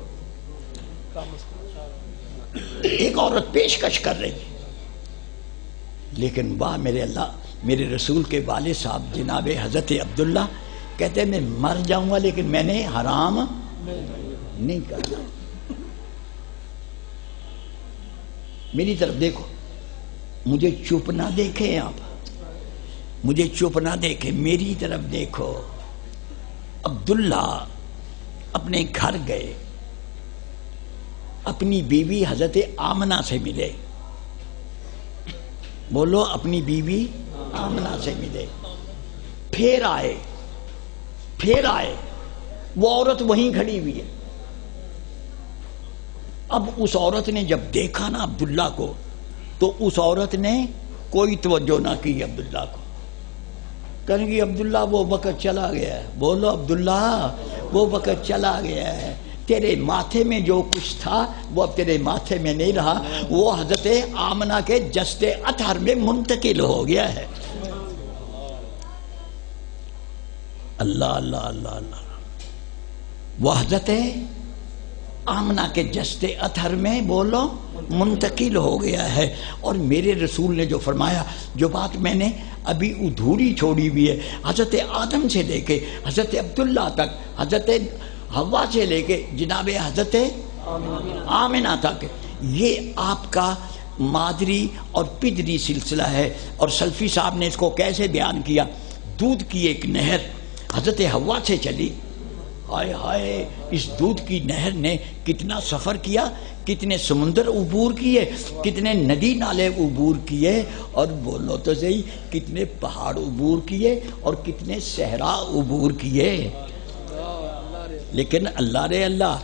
ایک عورت پیشکش کر رہی ہے. لیکن واہ میرے اللہ، میرے رسول کے والد صاحب جناب حضرت عبداللہ کہتے ہیں میں مر جاؤں گا لیکن میں نے حرام نہیں کرنا. میری طرف دیکھو، مجھے چپ نہ دیکھیں آپ، مجھے چپ نہ دیکھیں، میری طرف دیکھو. عبداللہ اپنے گھر گئے، اپنی بیوی حضرت آمنہ سے ملے. بولو، اپنی بیوی آمنہ سے ملے. پھر آئے، وہ عورت وہیں کھڑی ہوئی ہے. اب اس عورت نے جب دیکھا نا عبداللہ کو، تو اس عورت نے کوئی توجہ نہ کی عبداللہ کو. کہنے کی عبداللہ وہ وقت چلا گیا ہے. بولو، عبداللہ وہ وقت چلا گیا ہے. تیرے ماتھے میں جو کچھ تھا وہ اب تیرے ماتھے میں نہیں رہا، وہ حضرت آمنہ کے جسد اطہر میں منتقل ہو گیا ہے. اللہ اللہ اللہ اللہ. وہ حضرت آمنہ کے جسد اطہر میں بولو منتقل ہو گیا ہے. اور میرے رسول نے جو فرمایا، جو بات میں نے ابھی ادھوری چھوڑی ہوئی ہے، حضرت آدم سے لے کے حضرت عبداللہ تک، حضرت حوا سے لے کے جناب حضرت آمنہ تک، یہ آپ کا مادری اور پدری سلسلہ ہے۔ اور سلفی صاحب نے اس کو کیسے بیان کیا؟ دودھ کی ایک نہر حضرت حوا سے چلی، ہائے ہائے اس دودھ کی نہر نے کتنا سفر کیا، کتنے سمندر عبور کیے، کتنے ندی نالے عبور کیے، اور بولو تو صحیح کتنے پہاڑ عبور کیے اور کتنے صحرا عبور کیے۔ لیکن اللہ رے اللہ،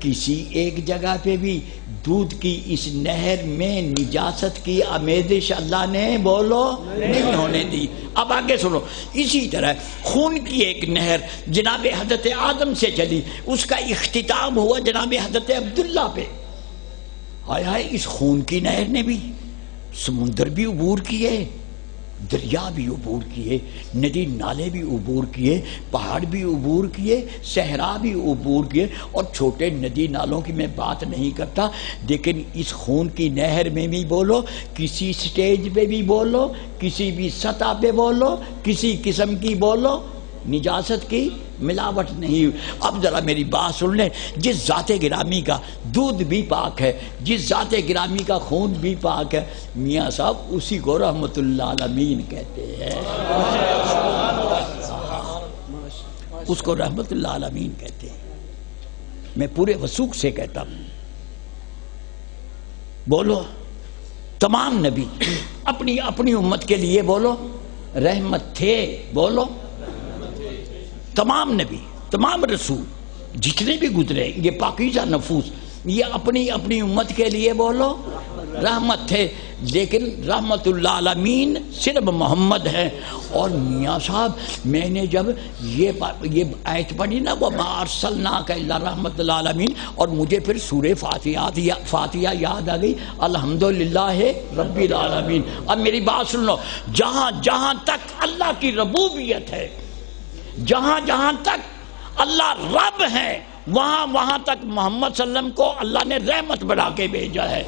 کسی ایک جگہ پہ بھی دودھ کی اس نہر میں نجاست کی آمیزش اللہ نے بولو نہیں ہونے دی۔ اب آگے سنو، اسی طرح خون کی ایک نہر جناب حضرت آدم سے چلی، اس کا اختتام ہوا جناب حضرت عبداللہ پہ۔ ہائے ہائے اس خون کی نہر نے بھی سمندر بھی عبور کیے، دریا بھی عبور کیے، ندی نالے بھی عبور کیے، پہاڑ بھی عبور کیے، صحرا بھی عبور کیے، اور چھوٹے ندی نالوں کی میں بات نہیں کرتا، لیکن اس خون کی نہر میں بھی بولو، کسی سٹیج پہ بھی بولو، کسی بھی سطح پہ بولو، کسی قسم کی بولو نجاست کی ملاوٹ نہیں۔ اب ذرا میری بات سن لیں، جس ذات گرامی کا دودھ بھی پاک ہے، جس ذات گرامی کا خون بھی پاک ہے، میاں صاحب اسی کو رحمت اللہ العالمین کہتے ہیں، اس کو رحمت اللہ العالمین کہتے ہیں۔ میں پورے وثوق سے کہتا ہوں، بولو تمام نبی اپنی اپنی امت کے لیے بولو رحمت تھے، بولو تمام نبی تمام رسول جتنے بھی گزرے یہ پاکیزہ نفوس یہ اپنی اپنی امت کے لیے بولو رحمت تھے، لیکن رحمت اللہ العالمین صرف محمد ہے۔ اور میاں صاحب میں نے جب یہ آیت پڑھی نا وَمَا أَرْسَلْنَاكَ إِلَّا رَحْمَةً لِلْعَالَمِينَ، اور مجھے پھر سورہ فاتحہ یاد آ گئی، الحمدللہ رب العالمین۔ اب میری بات سن لو، جہاں جہاں تک اللہ کی ربوبیت ہے، جہاں جہاں تک اللہ رب ہے، وہاں وہاں تک محمد صلی اللہ علیہ وسلم کو اللہ نے رحمت بنا کے بھیجا ہے۔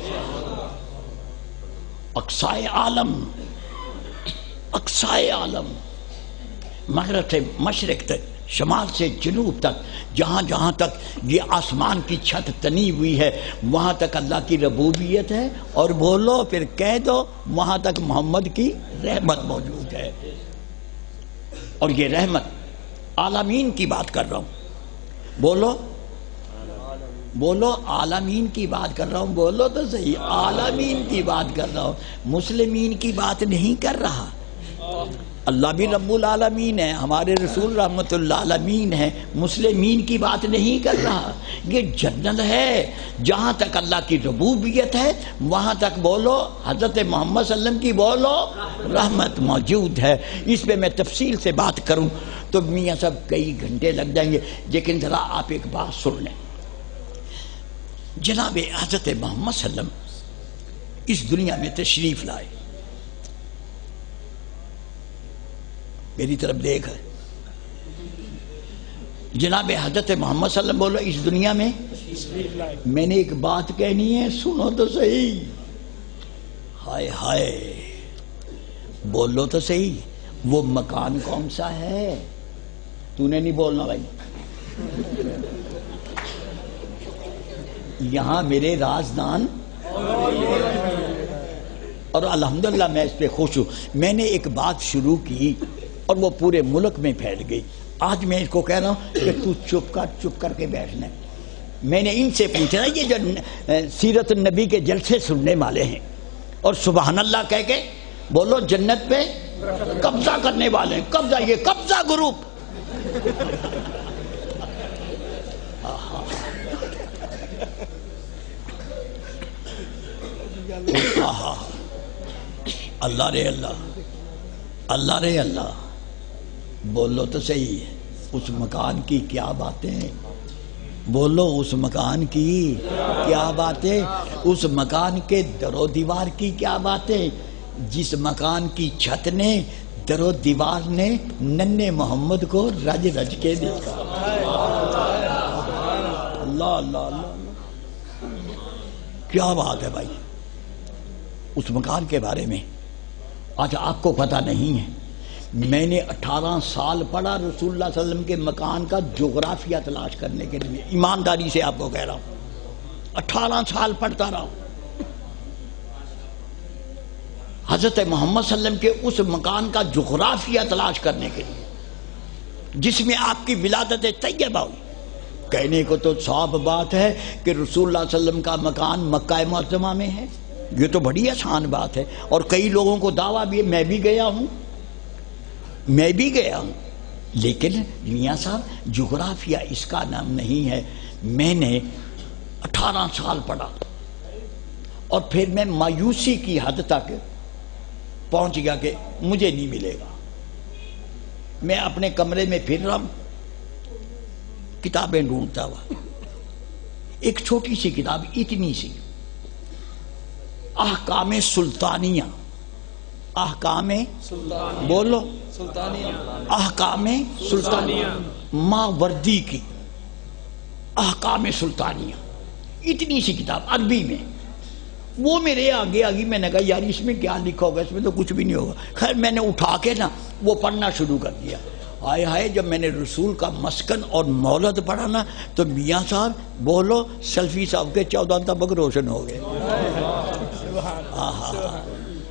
اقصائے عالم، اقصائے عالم، مغرب سے مشرق تک، شمال سے جنوب تک، جہاں جہاں تک یہ آسمان کی چھت تنی ہوئی ہے وہاں تک اللہ کی ربوبیت ہے، اور بولو پھر کہہ دو وہاں تک محمد کی رحمت موجود ہے۔ اور یہ رحمت عالمین کی بات کر رہا ہوں، بولو بولو عالمین کی بات کر رہا ہوں، بولو تو صحیح عالمین کی بات کر رہا ہوں، مسلمین کی بات نہیں کر رہا۔ اللہ بھی رب العالمین ہے، ہمارے رسول رحمت اللہ العالمین ہے، مسلمین کی بات نہیں کر رہا۔ یہ جنرل ہے، جہاں تک اللہ کی ربوبیت ہے وہاں تک بولو حضرت محمد صلی اللہ علیہ وسلم کی بولو رحمت موجود ہے۔ اس پہ میں تفصیل سے بات کروں تو میاں صاحب کئی گھنٹے لگ جائیں گے، لیکن ذرا آپ ایک بات سن لیں۔ جناب حضرت محمد صلی اللہ علیہ وسلم اس دنیا میں تشریف لائے، میری طرف دیکھ ہے، جناب حضرت محمد صلی اللہ علیہ وسلم بولو اس دنیا میں میں نے ایک بات کہنی ہے، سنو تو صحیح، ہائے ہائے بولو تو صحیح، وہ مکان کون سا ہے؟ تو نے نہیں بولنا بھائی، یہاں میرے رازدان، اور الحمدللہ میں اس پہ خوش ہوں۔ میں نے ایک بات شروع کی اور وہ پورے ملک میں پھیل گئی، آج میں اس کو کہہ رہا ہوں کہ تو چپ کر کے بیٹھنا۔ میں نے ان سے پوچھنا یہ جو سیرت النبی کے جلسے سننے والے ہیں اور سبحان اللہ کہہ کے بولو جنت پہ قبضہ کرنے والے ہیں، قبضہ، یہ قبضہ گروپ، اللہ رے اللہ، اللہ رے اللہ، بولو تو صحیح ہے، اس مکان کی کیا باتیں، بولو اس مکان کی کیا باتیں، اس مکان کے در و دیوار کی کیا باتیں، جس مکان کی چھت نے در و دیوار نے ننھے محمد کو رج رج کے دیکھا۔ اللہ اللہ اللہ، کیا بات ہے بھائی، اس مکان کے بارے میں آج آپ کو پتہ نہیں ہے، میں نے 18 سال پڑھا رسول اللہ صلی اللہ علیہ وسلم کے مکان کا جغرافیہ تلاش کرنے کے لیے، ایمانداری سے آپ کو کہہ رہا ہوں 18 سال پڑھتا رہا ہوں حضرت محمد صلی اللہ علیہ وسلم کے اس مکان کا جغرافیہ تلاش کرنے کے لیے جس میں آپ کی ولادت طیبہ ہوئی۔ کہنے کو تو صاف بات ہے کہ رسول اللہ صلی اللہ علیہ وسلم کا مکان مکہ معظمہ میں ہے، یہ تو بڑی آسان بات ہے، اور کئی لوگوں کو دعویٰ بھی ہے، میں بھی گیا ہوں، لیکن میاں صاحب جغرافیہ اس کا نام نہیں ہے۔ میں نے 18 سال پڑھا اور پھر میں مایوسی کی حد تک پہنچ گیا کہ مجھے نہیں ملے گا۔ میں اپنے کمرے میں پھر رہا ہوں، کتابیں ڈھونڈتا ہوا، ایک چھوٹی سی کتاب، اتنی سی، احکام سلطانیہ، احکام بولو احکام سلطانیہ، ماوردی کی احکام سلطانیہ، اتنی سی کتاب عربی میں، وہ میرے آگے آگی، میں نے کہا یار اس میں کیا لکھا ہوگا، اس میں تو کچھ بھی نہیں ہوگا۔ خیر میں نے اٹھا کے نا وہ پڑھنا شروع کر دیا۔ ہائے ہائے جب میں نے رسول کا مسکن اور مولد پڑھا نا تو میاں صاحب بولو سلفی صاحب کے 14 طبق روشن ہو گئے۔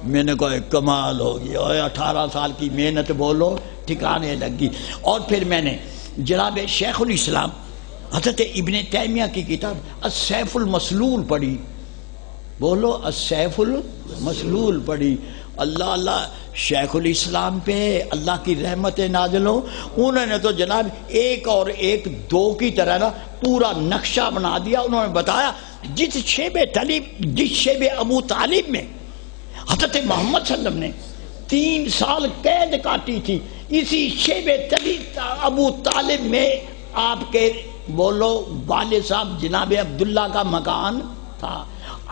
میں نے کہا کمال ہو گیا، 18 سال کی محنت بولو ٹھکانے لگی۔ اور پھر میں نے جناب شیخ الاسلام حضرت ابن تیمیہ کی کتاب السیف المسلول پڑھی، بولو السیف المسلول پڑھی۔ اللہ اللہ شیخ الاسلام پہ اللہ کی رحمت نازل ہو، انہوں نے تو جناب ایک اور ایک دو کی طرح نا پورا نقشہ بنا دیا۔ انہوں نے بتایا جس شیب ابو طالب میں حضرت محمد صلی اللہ علیہ وسلم نے 3 سال قید کاٹی تھی، اسی شیب ابو طالب میں آپ کے بولو والد صاحب جناب عبداللہ کا مکان تھا۔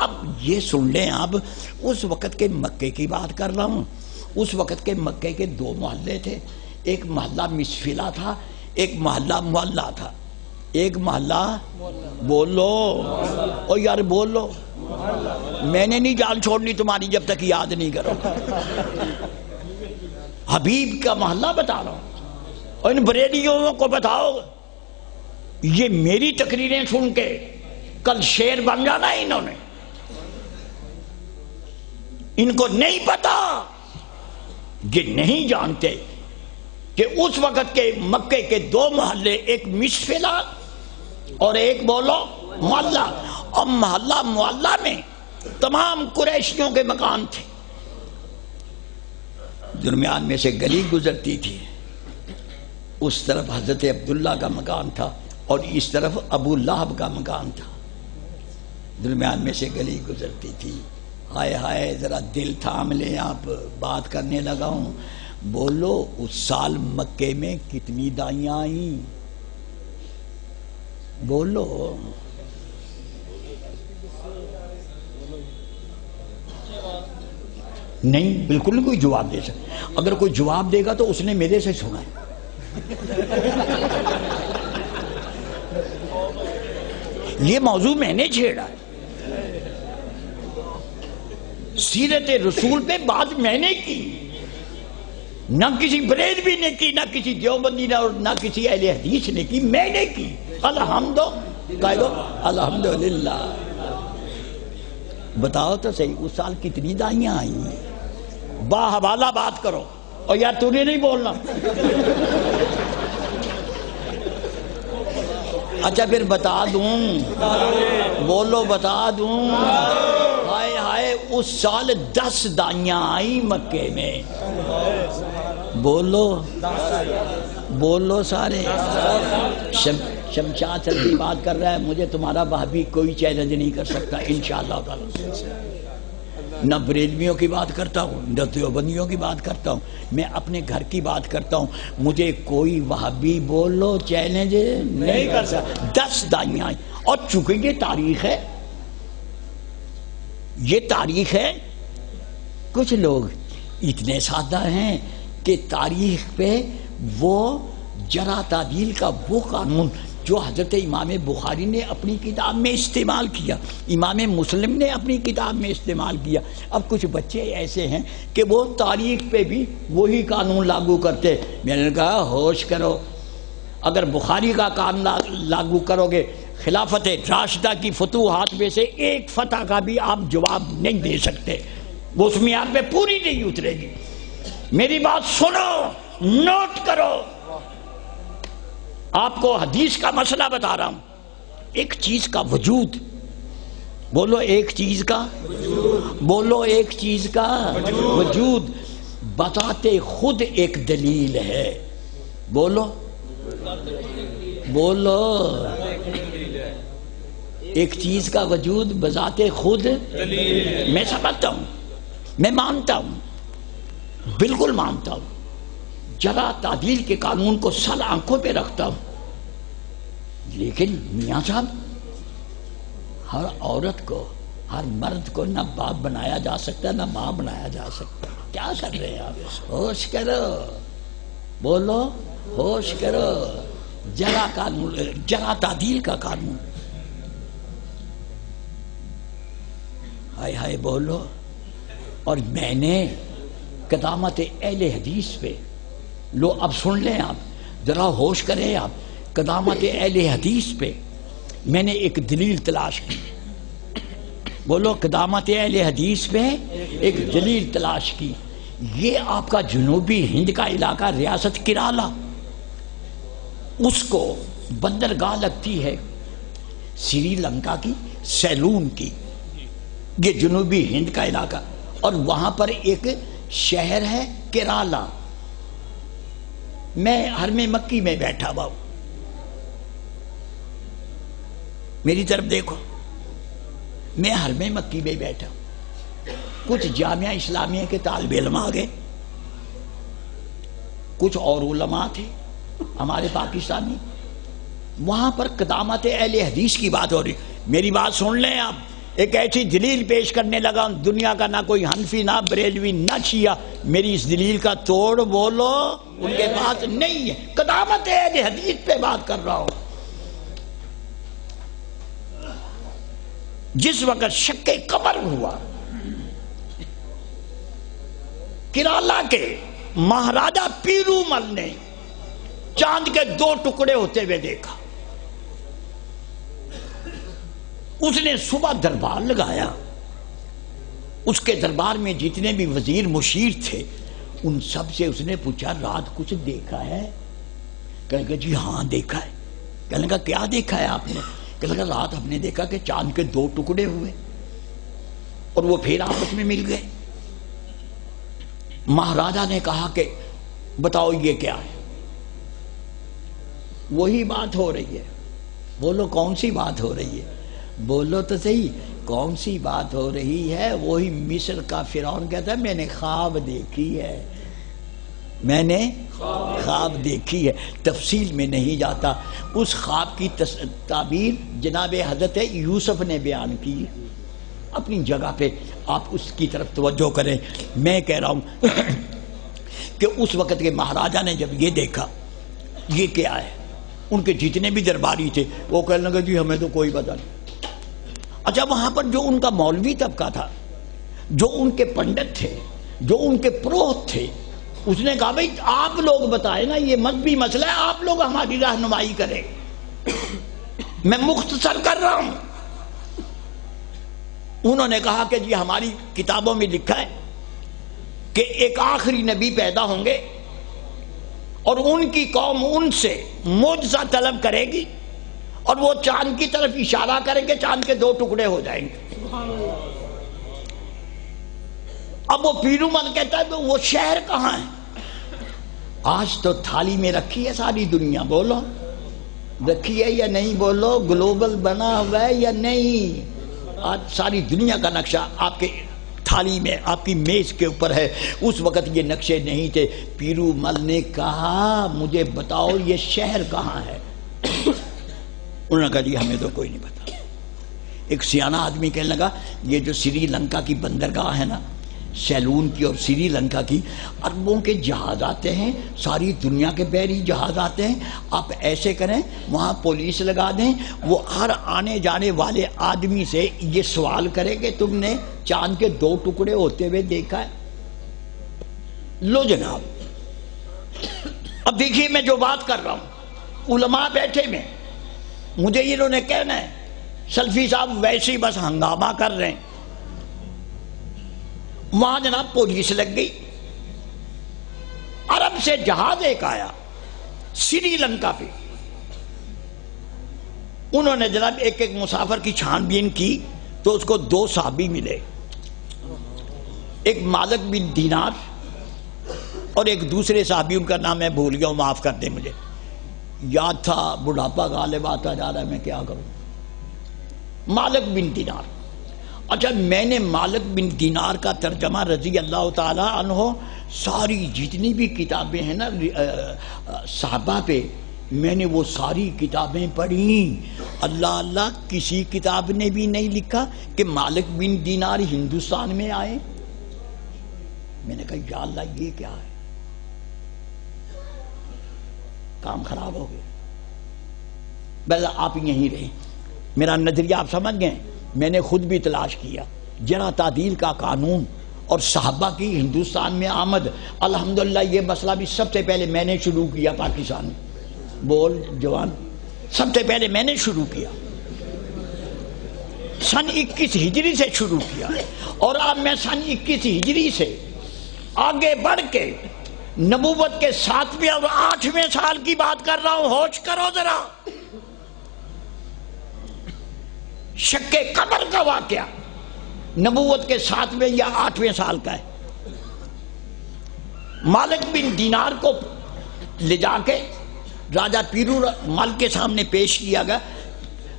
اب یہ سن لیں، آپ اس وقت کے مکے کی بات کر رہا ہوں، اس وقت کے مکے کے 2 محلے تھے، ایک محلہ مسفلہ تھا، ایک محلہ معلیٰ تھا، ایک محلہ بولو او یار بولو، میں نے نہیں جان چھوڑنی تمہاری جب تک یاد نہیں کرو، حبیب کا محلہ بتا رہا ہوں، اور ان بریلیوں کو بتاؤ یہ میری تقریریں سن کے کل شیر بن جانا ہے انہوں نے، ان کو نہیں پتا، یہ نہیں جانتے کہ اس وقت کے مکے کے 2 محلے، ایک مسفلہ اور ایک بولو معلیٰ، اور محلہ معلیٰ میں تمام قریشیوں کے مکان تھے، درمیان میں سے گلی گزرتی تھی، اس طرف حضرت عبداللہ کا مکان تھا اور اس طرف ابو لہب کا مکان تھا، درمیان میں سے گلی گزرتی تھی۔ ہائے ہائے ذرا دل تھام لیں، آپ بات کرنے لگا ہوں، بولو اس سال مکے میں کتنی دائیاں آئیں، بولو نہیں، بالکل نہیں کوئی جواب دے سکتا، اگر کوئی جواب دے گا تو اس نے میرے سے سنا ہے۔ یہ موضوع میں نے چھیڑا ہے، سیرت رسول پہ بات میں نے کی، نہ کسی بریلوی نے کی، نہ کسی دیوبندی نے، اور نہ کسی اہل حدیث نے کی، میں نے کی۔ الحمدللہ۔ بتاؤ تو صحیح اس سال کتنی دائیاں آئیں، باحوالہ بات کرو، اور یار تو نے نہیں بولنا۔ اچھا پھر بتا دوں، بولو بتا دوں، ہائے ہائے اس سال 10 دائیاں آئیں مکے میں، بولو بولو سارے۔ شمشاد سلفی بات کر رہا ہے، مجھے تمہارا وہابی کوئی چیلنج نہیں کر سکتا انشاءاللہ تعالی۔ نہ بریلویوں کی بات کرتا ہوں، نہ دیوبندیوں کی بات کرتا ہوں، میں اپنے گھر کی بات کرتا ہوں، مجھے کوئی وہابی بولو چیلنج نہیں کر سکتا۔ 10 دائیاں آئیں، اور چونکہ یہ تاریخ ہے، یہ تاریخ ہے، کچھ لوگ اتنے سادہ ہیں کہ تاریخ پہ وہ جرح تعدیل کا وہ قانون جو حضرت امام بخاری نے اپنی کتاب میں استعمال کیا، امام مسلم نے اپنی کتاب میں استعمال کیا۔ اب کچھ بچے ایسے ہیں کہ وہ تاریخ پہ بھی وہی قانون لاگو کرتے۔ میں نے کہا ہوش کرو، اگر بخاری کا قانون لاگو کرو گے، خلافت راشدہ کی فتوحات میں سے ایک فتح کا بھی آپ جواب نہیں دے سکتے، وہ اس معیار پہ پوری نہیں اترے گی۔ میری بات سنو، نوٹ کرو، آپ کو حدیث کا مسئلہ بتا رہا ہوں۔ ایک چیز کا وجود، بولو ایک چیز کا بولو ایک چیز کا وجود بذات خود ایک دلیل ہے۔ بولو بولو، ایک چیز کا وجود بذات خود میں سمجھتا ہوں، میں مانتا ہوں، بالکل مانتا ہوں، جرح تعدیل کے قانون کو سل آنکھوں پہ رکھتا ہوں، لیکن میاں صاحب ہر عورت کو، ہر مرد کو نہ باپ بنایا جا سکتا نہ ماں بنایا جا سکتا۔ کیا کر رہے ہیں آپ؟ ہوش کرو، بولو ہوش کرو، جرح تعدیل کا قانون، ہائے ہائے بولو۔ اور میں نے قدامت اہل حدیث پہ، لو اب سن لیں آپ، ذرا ہوش کریں آپ، قدامت اہل حدیث پہ میں نے ایک دلیل تلاش کی۔ بولو قدامت اہل حدیث پہ ایک دلیل تلاش کی۔ یہ آپ کا جنوبی ہند کا علاقہ ریاست کیرالا، اس کو بندرگاہ لگتی ہے سری لنکا کی، سیلون کی، یہ جنوبی ہند کا علاقہ، اور وہاں پر ایک شہر ہے کیرالا۔ میں حرم مکی میں بیٹھا ہوا ہوں، میری طرف دیکھو، میں حرم مکی میں بیٹھا ہوں، کچھ جامعہ اسلامیہ کے طالب علم آ گئے، کچھ اور علماء تھے ہمارے پاکستانی، وہاں پر قدامت اہل حدیث کی بات ہو رہی۔ میری بات سن لیں آپ، ایک ایسی دلیل پیش کرنے لگا، دنیا کا نہ کوئی حنفی نہ بریلوی نہ شیعہ میری اس دلیل کا توڑ بولو ان کے پاس نہیں ہے۔ قدامت اہل حدیث پہ بات کر رہا ہوں۔ جس وقت شک قمر ہوا، کیرالا کے مہاراجا پیرومل نے چاند کے 2 ٹکڑے ہوتے ہوئے دیکھا، اس نے صبح دربار لگایا، اس کے دربار میں جتنے بھی وزیر مشیر تھے ان سب سے اس نے پوچھا رات کچھ دیکھا ہے؟ کہنے لگا جی ہاں دیکھا ہے۔ کہنے لگا کیا دیکھا ہے آپ نے؟ کہنے لگا رات ہم نے دیکھا کہ چاند کے 2 ٹکڑے ہوئے اور وہ پھر آپس میں مل گئے۔ مہاراجا نے کہا کہ بتاؤ یہ کیا ہے؟ وہی بات ہو رہی ہے۔ بولو کون سی بات ہو رہی ہے؟ بولو تو صحیح، کون سی بات ہو رہی ہے؟ وہی مصر کا فرعون کہتا ہے میں نے خواب دیکھی ہے، میں نے خواب دیکھی ہے۔ تفصیل میں نہیں جاتا، اس خواب کی تعبیر جناب حضرت یوسف نے بیان کی اپنی جگہ پہ، آپ اس کی طرف توجہ کریں۔ میں کہہ رہا ہوں کہ اس وقت کے مہاراجا نے جب یہ دیکھا یہ کیا ہے، ان کے جتنے بھی درباری تھے وہ کہنے لگے جی ہمیں تو کوئی پتہ نہیں۔ اچھا وہاں پر جو ان کا مولوی طبقہ تھا، جو ان کے پنڈت تھے، جو ان کے پروہت تھے، اس نے کہا بھئی آپ لوگ بتائیں نا، یہ مذہبی مسئلہ ہے، آپ لوگ ہماری رہنمائی کریں، میں مختصر کر رہا ہوں۔ انہوں نے کہا کہ جی ہماری کتابوں میں لکھا ہے کہ ایک آخری نبی پیدا ہوں گے اور ان کی قوم ان سے معجزہ طلب کرے گی اور وہ چاند کی طرف اشارہ کریں گے، چاند کے 2 ٹکڑے ہو جائیں گے۔ اب وہ پیرومل کہتا ہے تو وہ شہر کہاں ہے؟ آج تو تھالی میں رکھی ہے ساری دنیا، بولو رکھی ہے یا نہیں؟ بولو گلوبل بنا ہوا ہے یا نہیں؟ آج ساری دنیا کا نقشہ آپ کے تھالی میں، آپ کی میز کے اوپر ہے۔ اس وقت یہ نقشے نہیں تھے۔ پیرومل نے کہا مجھے بتاؤ یہ شہر کہاں ہے؟ انہوں نے کہا جی ہمیں تو کوئی نہیں پتا۔ ایک سیانہ آدمی کہنے لگا یہ جو سری لنکا کی بندرگاہ ہے نا، سیلون کی اور سری لنکا کی، اربوں کے جہاز آتے ہیں، ساری دنیا کے بحری جہاز آتے ہیں. آپ ایسے کریں وہاں پولیس لگا دیں، وہ ہر آنے جانے والے آدمی سے یہ سوال کرے کہ تم نے چاند کے 2 ٹکڑے ہوتے ہوئے دیکھا ہے؟ لو جناب. اب دیکھیے میں جو بات کر رہا ہوں، علماء بیٹھے میں، مجھے انہوں نے کہنا ہے سلفی صاحب ویسے ہی بس ہنگامہ کر رہے ہیں. وہاں جناب پولیس لگ گئی. عرب سے جہاز ایک آیا سری لنکا پہ، انہوں نے جناب ایک ایک مسافر کی چھان بین کی تو اس کو 2 صحابی ملے، ایک مالک بن دینار اور ایک دوسرے صحابی، ان کا نام میں بھول گیا ہوں، معاف کر دیں مجھے، یاد تھا، بڑھاپا غالب آتا جا رہا ہے، میں کیا کروں. مالک بن دینار. اچھا میں نے مالک بن دینار کا ترجمہ رضی اللہ تعالی عنہ ساری جتنی بھی کتابیں ہیں نا صحابہ پہ، میں نے وہ ساری کتابیں پڑھیں. اللہ اللہ، کسی کتاب نے بھی نہیں لکھا کہ مالک بن دینار ہندوستان میں آئے. میں نے کہا یا اللہ یہ کیا ہے، کام خراب ہو گیا. بس آپ یہیں رہیں، میرا نظریہ آپ سمجھ گئے. میں نے خود بھی تلاش کیا جرح تعدیل کا قانون اور صحابہ کی ہندوستان میں آمد. الحمدللہ یہ مسئلہ بھی سب سے پہلے میں نے شروع کیا پاکستان میں. بول جوان، سب سے پہلے میں نے شروع کیا، سن 21 ہجری سے شروع کیا. اور اب میں سن 21 ہجری سے آگے بڑھ کے نبوت کے 7ویں اور 8ویں سال کی بات کر رہا ہوں. ہوش کرو ذرا. شک قبر کا واقعہ نبوت کے 7ویں یا 8ویں سال کا ہے. مالک بن دینار کو لے جا کے راجہ پیرو مل کے سامنے پیش کیا گیا.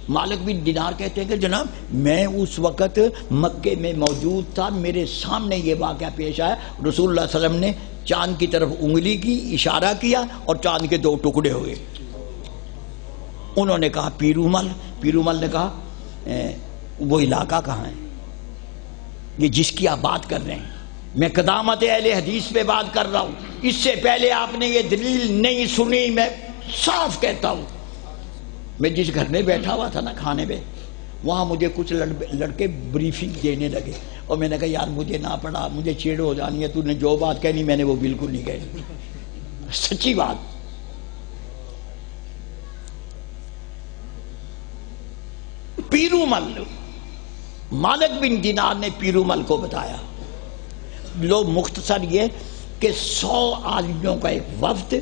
مالک بن دینار کہتے ہیں کہ جناب میں اس وقت مکے میں موجود تھا، میرے سامنے یہ واقعہ پیش آیا. رسول اللہ صلی اللہ علیہ وسلم نے چاند کی طرف انگلی کی، اشارہ کیا اور چاند کے 2 ٹکڑے ہوئے. انہوں نے کہا پیرو مل نے کہا وہ علاقہ کہاں ہے یہ جس کی آپ بات کر رہے ہیں؟ میں قدامت اہل حدیث پہ بات کر رہا ہوں، اس سے پہلے آپ نے یہ دلیل نہیں سنی. میں صاف کہتا ہوں، میں جس گھر میں بیٹھا ہوا تھا نا کھانے پہ، وہاں مجھے کچھ لڑکے بریفنگ دینے لگے اور میں نے کہا یار مجھے نہ پڑھا، مجھے چیڑ ہو جانی ہے، تو نے جو بات کہنی میں نے وہ بالکل نہیں کہنی، سچی بات. پیرو مل، مالک بن دینار نے پیرو مل کو بتایا. لو مختصر یہ کہ 100 آدمیوں کا ایک وفد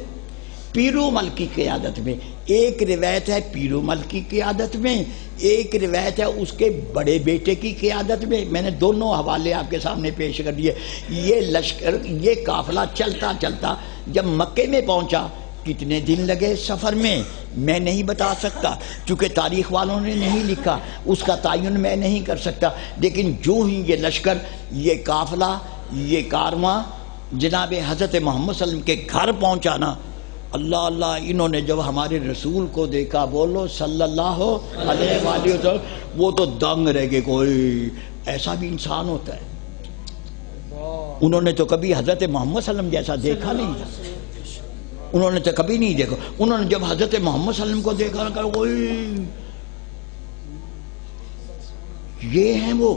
پیرو مل کی قیادت میں، ایک روایت ہے پیرو مل کی قیادت میں، ایک روایت ہے اس کے بڑے بیٹے کی قیادت میں. میں نے دونوں حوالے آپ کے سامنے پیش کر دیے. یہ لشکر، یہ قافلہ چلتا چلتا جب مکے میں پہنچا، کتنے دن لگے سفر میں نہیں بتا سکتا چونکہ تاریخ والوں نے نہیں لکھا، اس کا تعین میں نہیں کر سکتا. لیکن جو ہی یہ لشکر، یہ قافلہ، یہ کارواں جناب حضرت محمد صلی اللہ علیہ وسلم کے گھر پہنچانا، اللہ اللہ، انہوں نے جب ہمارے رسول کو دیکھا، بولو صلی اللہ علیہ وآلہ وسلم، وہ تو دنگ رہ گئے، کوئی ایسا بھی انسان ہوتا ہے. انہوں نے تو کبھی حضرت محمد صلی اللہ علیہ وسلم جیسا دیکھا نہیں تھا، انہوں نے تو کبھی نہیں دیکھا. انہوں نے جب حضرت محمد صلی اللہ علیہ وسلم کو دیکھا نا، کہا اوئے یہ ہیں وہ.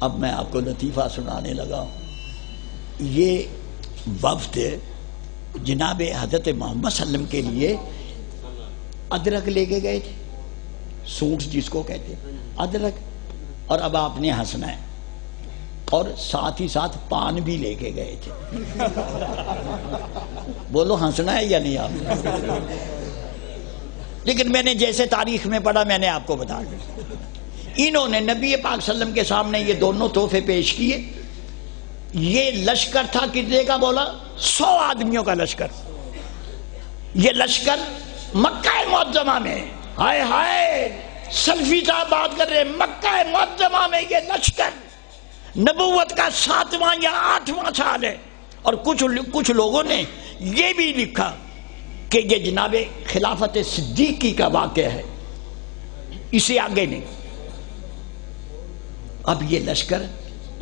اب میں آپ کو لطیفہ سنانے لگا ہوں. یہ وفد جناب حضرت محمد صلی اللہ علیہ وسلم کے لیے ادرک لے کے گئے تھے، سوٹ جس کو کہتے ہیں ادرک، اور اب آپ نے ہنسنا ہے، اور ساتھ ہی ساتھ پان بھی لے کے گئے تھے. بولو ہنسنا ہے یا نہیں آپ؟ لیکن میں نے جیسے تاریخ میں پڑھا میں نے آپ کو بتا دیا. انہوں نے نبی پاک صلی اللہ علیہ وسلم کے سامنے یہ دونوں تحفے پیش کیے. یہ لشکر تھا کتنے کا؟ بولا 100 آدمیوں کا لشکر. یہ لشکر مکہ معظمہ میں، ہائے ہائے سلفی صاحب بات کر رہے ہیں، مکہ معظمہ میں یہ لشکر نبوت کا 7واں یا 8واں سال ہے. اور کچھ لوگوں نے یہ بھی لکھا کہ یہ جناب خلافت صدیقی کا واقعہ ہے، اسے آگے نہیں. اب یہ لشکر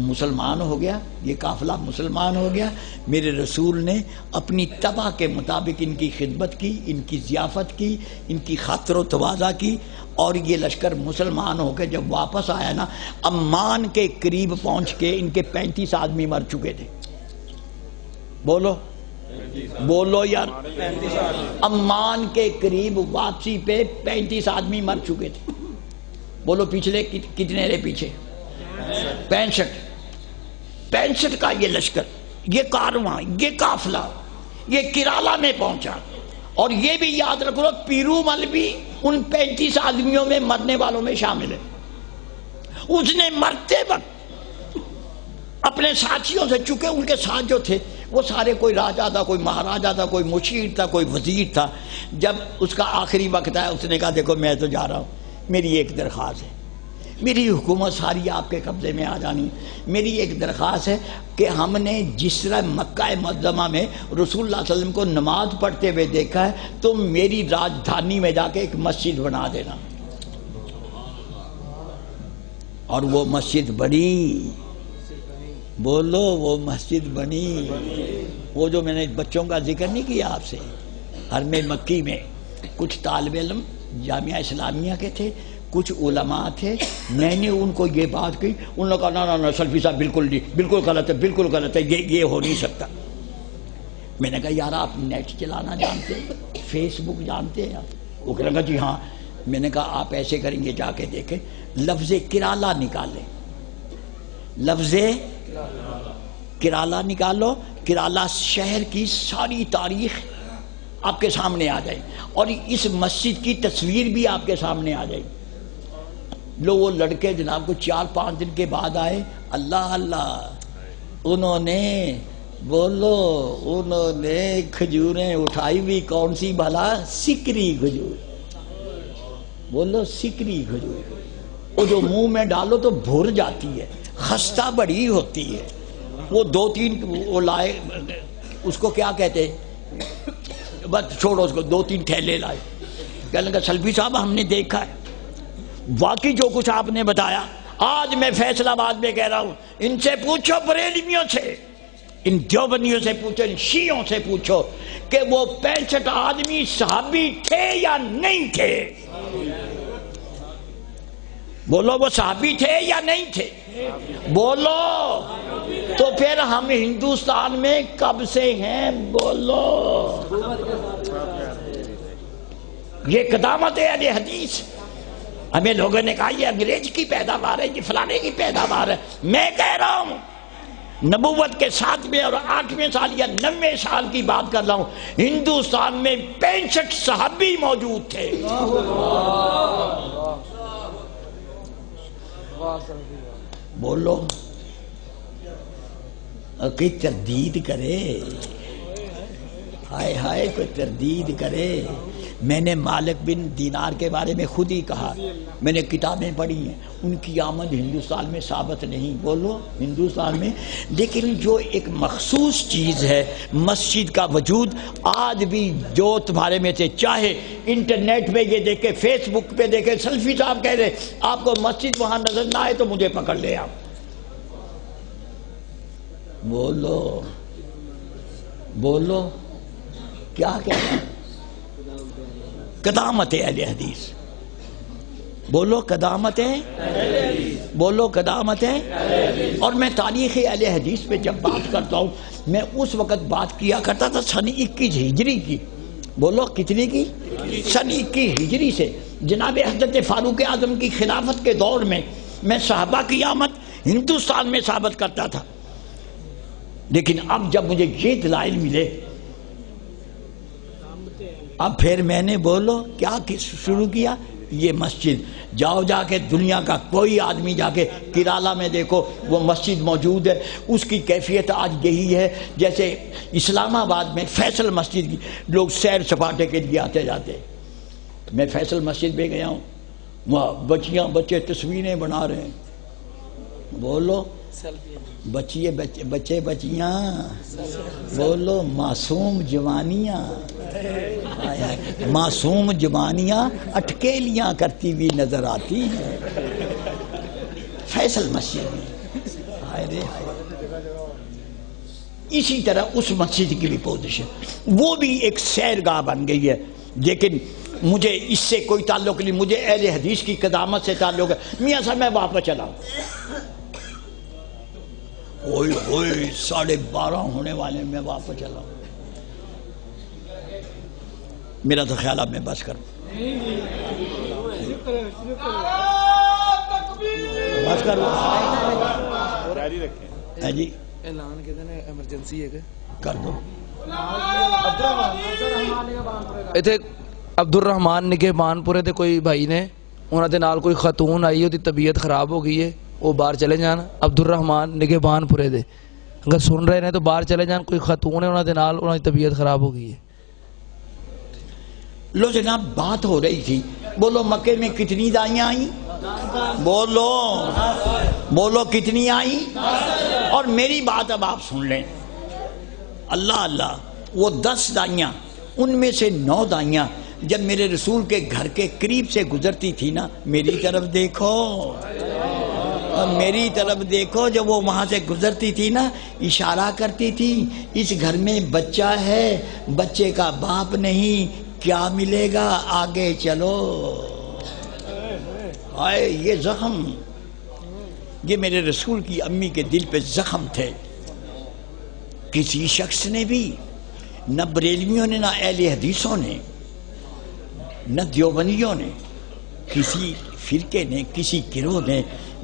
مسلمان ہو گیا، یہ قافلہ مسلمان ہو گیا، میرے رسول نے اپنی طبع کے مطابق ان کی خدمت کی، ان کی ضیافت کی، ان کی خاطر و تواضع کی، اور یہ لشکر مسلمان ہو کے جب واپس آیا نا، عمان کے قریب پہنچ کے ان کے 35 آدمی مر چکے تھے۔ بولو بولو یار، عمان کے قریب واپسی پہ 35 آدمی مر چکے تھے۔ بولو پچھلے کتنے رہے پیچھے؟ 65 کا یہ لشکر، یہ کارواں، یہ قافلہ، یہ کرالا میں پہنچا۔ اور یہ بھی یاد رکھو پیرو مل بھی ان 35 آدمیوں میں مرنے والوں میں شامل ہے۔ اس نے مرتے وقت اپنے ساتھیوں سے، چونکہ ان کے ساتھ جو تھے وہ سارے کوئی راجہ تھا، کوئی مہاراجہ تھا، کوئی مشیر تھا، کوئی وزیر تھا، جب اس کا آخری وقت آیا اس نے کہا دیکھو میں تو جا رہا ہوں، میری ایک درخواست ہے، میری حکومت ساری آپ کے قبضے میں آ جانی، میری ایک درخواست ہے کہ ہم نے جس طرح مکہ معظمہ میں رسول اللہ صلی اللہ علیہ وسلم کو نماز پڑھتے ہوئے دیکھا ہے، تو میری راجدھانی میں جا کے ایک مسجد بنا دینا۔ اور وہ مسجد بنی، بولو وہ مسجد بنی، وہ جو میں نے بچوں کا ذکر نہیں کیا آپ سے، حرم مکی میں کچھ طالب علم جامعہ اسلامیہ کے تھے، کچھ علماء تھے، میں نے ان کو یہ بات کہی، انہوں نے کہا نا سلفی صاحب بالکل نہیں، بالکل غلط ہے، بالکل غلط ہے، یہ ہو نہیں سکتا۔ میں نے کہا یار آپ نیٹ چلانا جانتے ہیں، فیس بک جانتے ہیں آپ؟ وہ کہنے لگا جی ہاں۔ میں نے کہا آپ ایسے کریں گے، جا کے دیکھیں، لفظ کرالا نکالیں، لفظ کرالا نکالو، کرالا شہر کی ساری تاریخ آپ کے سامنے آ جائے، اور اس مسجد کی تصویر بھی آپ کے سامنے آ جائے۔ لو وہ لڑکے جناب کو 4-5 دن کے بعد آئے، اللہ اللہ، انہوں نے بولو انہوں نے کھجوریں اٹھائی بھی، کون سی بھلا؟ سکری کھجور، بولو سکری کھجور، وہ جو منہ میں ڈالو تو بھر جاتی ہے، خستہ بڑی ہوتی ہے۔ وہ 2-3 وہ لائے، اس کو کیا کہتے ہیں، بس چھوڑو اس کو، 2-3 تھیلے لائے، کہنے لگا سلفی صاحب ہم نے دیکھا ہے، واقعی جو کچھ آپ نے بتایا، آج میں فیصل آباد میں کہہ رہا ہوں، ان سے پوچھو بریلویوں سے، ان دیوبندیوں سے پوچھو، ان شیعوں سے پوچھو کہ وہ 65 آدمی صحابی تھے یا نہیں تھے؟ بولو وہ صحابی تھے یا نہیں تھے؟ بولو۔ تو پھر ہم ہندوستان میں کب سے ہیں؟ بولو۔ یہ قدامت اہل حدیث، ہمیں لوگوں نے کہا یہ انگریز کی پیداوار ہے، یہ فلانے کی پیداوار ہے۔ میں کہہ رہا ہوں نبوت کے 7ویں اور 8ویں سال یا 90 سال کی بات کر رہا ہوں، ہندوستان میں 65 صحابی موجود تھے۔ بولو، کوئی تردید کرے، ہائے ہائے کوئی تردید کرے۔ میں نے مالک بن دینار کے بارے میں خود ہی کہا، میں نے کتابیں پڑھی ہیں، ان کی آمد ہندوستان میں ثابت نہیں، بولو ہندوستان میں، لیکن جو ایک مخصوص چیز ہے مسجد کا وجود، آج بھی جو تمہارے میں سے چاہے انٹرنیٹ پہ یہ دیکھے، فیس بک پہ دیکھے، سلفی صاحب کہہ رہے آپ کو مسجد وہاں نظر نہ آئے تو مجھے پکڑ لے آپ، بولو بولو کیا کہہ رہے ہیں؟ قدامت اہل حدیث، بولو قدامت ہے، بولو قدامت ہے۔ اور میں تاریخ اہل حدیث پہ جب بات کرتا ہوں، میں اس وقت بات کیا کرتا تھا سن 21 ہجری کی، بولو کتنی کی؟ سن 21 ہجری سے، جناب حضرت فاروق اعظم کی خلافت کے دور میں میں صحابہ کی آمد ہندوستان میں ثابت کرتا تھا، لیکن اب جب مجھے یہ دلائل ملے، اب پھر میں نے بولو کیا شروع کیا، یہ مسجد جاؤ، جا کے دنیا کا کوئی آدمی جا کے کرالا میں دیکھو، وہ مسجد موجود ہے، اس کی کیفیت آج یہی ہے جیسے اسلام آباد میں فیصل مسجد کی لوگ سیر سپاٹے کے لیے آتے جاتے۔ میں فیصل مسجد میں گیا ہوں، وہاں بچے تصویریں بنا رہے ہیں، بولو بچے بچیاں، بولو معصوم جوانیاں، معصوم جوانیاں اٹکیلیاں کرتی ہوئی نظر آتی ہیں۔ فیصل مسجد میں، ہائے رے ہائے۔ اسی طرح اس مسجد کی بھی پوزیشن، وہ بھی ایک سیرگاہ بن گئی ہے، لیکن مجھے اس سے کوئی تعلق نہیں، مجھے اہل حدیث کی قدامت سے تعلق ہے۔ میاں صاحب میں واپس چلا ہوں، اوئے ہوئے 12:30 ہونے والے، میں واپس چلا ہوں۔ میرا تو خیال اب میں بس کروں، بس کروں جی، اعلان کے دن ایمرجنسی ہے کہ کر دو۔ اتنے عبد الرحمان نگہ بان پورے دے کوئی بھائی نے انہوں دے نال کوئی خاتون آئی، ہوتی طبیعت خراب ہو گئی ہے، وہ باہر چلے جان۔ عبد الرحمان نگہ بان پورے دے اگر سن رہے ہیں تو باہر چلے جان، کوئی خاتون ہے انہوں دے نال، انہوں دی طبیعت خراب ہو گئی ہے۔ لو جناب بات ہو رہی تھی، بولو مکے میں کتنی دائیاں آئیں؟ بولو بولو کتنی آئیں؟ اور میری بات اب آپ سن لیں، اللہ اللہ، وہ 10 دائیاں، ان میں سے 9 دائیاں جب میرے رسول کے گھر کے قریب سے گزرتی تھی نا، میری طرف دیکھو، میری طرف دیکھو، جب وہ وہاں سے گزرتی تھی نا، اشارہ کرتی تھی، اس گھر میں بچہ ہے، بچے کا باپ نہیں، کیا ملے گا، آگے چلو۔ آئے یہ زخم، یہ میرے رسول کی امی کے دل پہ زخم تھے۔ کسی شخص نے بھی، نہ بریلویوں نے، نہ اہل حدیثوں نے، نہ دیوبندیوں نے، کسی فرقے نے، کسی گروہ نے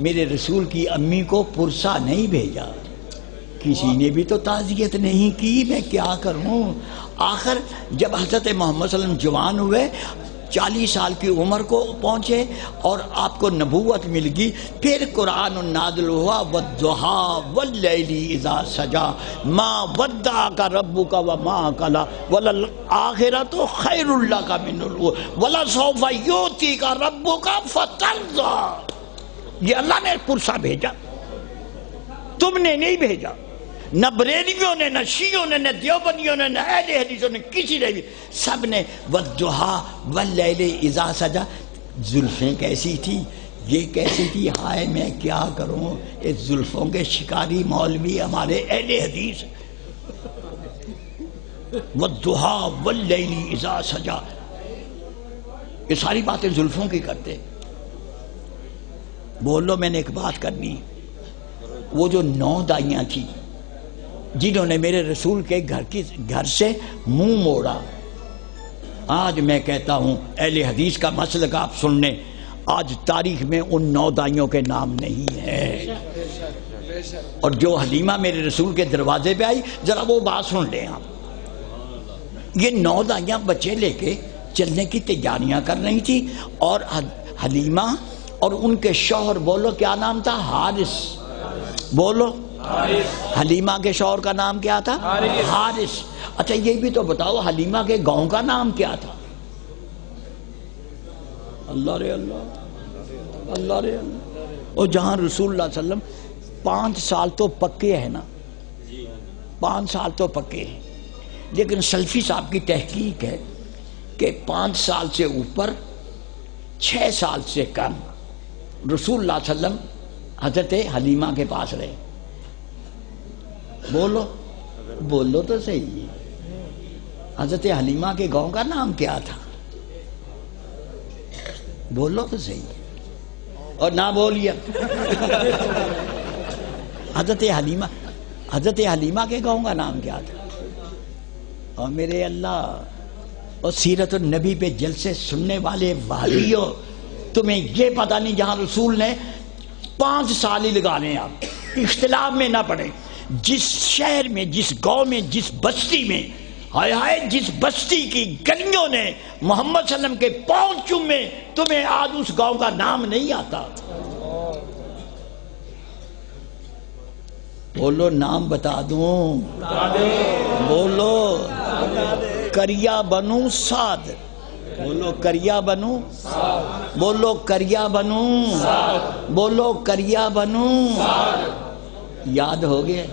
میرے رسول کی امی کو پرسا نہیں بھیجا، کسی نے بھی تو تعزیت نہیں کی، میں کیا کروں۔ آخر جب حضرت محمد صلی اللہ علیہ وسلم جوان ہوئے، 40 سال کی عمر کو پہنچے اور آپ کو نبوت مل گئی، پھر قرآن نازل ہوا، وَالضُّحَىٰ وَاللَّيْلِ إِذَا سَجَىٰ مَا وَدَّعَكَ رَبُّكَ وَمَا قَلَىٰ وَلَلْآخِرَةُ خَيْرٌ لَكَ مِنَ الْأُولَىٰ وَلَسَوْفَ يُؤْتِيكَ رَبُّكَ فَتَرْضَىٰ۔ یہ اللہ نے پرسا بھیجا، تم نے نہیں بھیجا، نہ بریلویوں نے، نہ شیعوں نے، نہ دیوبندیوں نے، نہ اہل حدیثوں نے، کسی نے بھی، سب نے وَالضُّحَىٰ وَاللَّيْلِ إِذَا سَجَىٰ۔ زلفیں کیسی تھی، یہ کیسی تھی، ہائے میں کیا کروں، اس زلفوں کے شکاری مولوی ہمارے اہل حدیث۔ وَالضُّحَىٰ وَاللَّيْلِ إِذَا سَجَىٰ، یہ ساری باتیں زلفوں کی کرتے۔ بولو، میں نے ایک بات کرنی، وہ جو 9 دائیاں تھیں جنہوں نے میرے رسول کے گھر سے منہ موڑا، آج میں کہتا ہوں اہل حدیث کا مسلک آپ سن لیں، آج تاریخ میں ان 9 دائیوں کے نام نہیں ہے۔ اور جو حلیمہ میرے رسول کے دروازے پہ آئی، ذرا وہ بات سن لیں آپ، یہ 9 دائیاں بچے لے کے چلنے کی تیاریاں کر رہی تھی، اور حلیمہ اور ان کے شوہر، بولو کیا نام تھا، حارث، بولو حلیمہ کے شوہر کا نام کیا تھا، حارث۔ اچھا یہ بھی تو بتاؤ حلیمہ کے گاؤں کا نام کیا تھا؟ اللہ رے اللہ، اللہ رے اللہ۔ اور جہاں رسول اللہ صلی اللہ علیہ وسلم 5 سال تو پکے ہیں نا، 5 سال تو پکے ہیں، لیکن سلفی صاحب کی تحقیق ہے کہ 5 سال سے اوپر، 6 سال سے کم رسول اللہ صلی اللہ علیہ وسلم حضرت حلیمہ کے پاس رہے۔ بولو بولو تو صحیح، حضرت حلیمہ کے گاؤں کا نام کیا تھا؟ بولو تو صحیح، اور نہ بولیا۔ حضرت حلیمہ کے گاؤں کا نام کیا تھا؟ اور میرے اللہ، اور سیرت النبی پہ جلسے سننے والے وہابیوں، تمہیں یہ پتہ نہیں جہاں رسول نے 5 سال ہی لگانے، آپ اختلاف میں نہ پڑے، جس شہر میں، جس گاؤں میں، جس بستی میں، ہائے ہائے جس بستی کی گلیوں نے محمد صلی اللہ علیہ وسلم کے پاؤں چومے، تمہیں آج اس گاؤں کا نام نہیں آتا۔ بولو نام بتا دوں، بولو کریا بنو سعد، بولو کریا بنو، بولو کریا بنو، بولو کریا بنو، یاد ہو گیا؟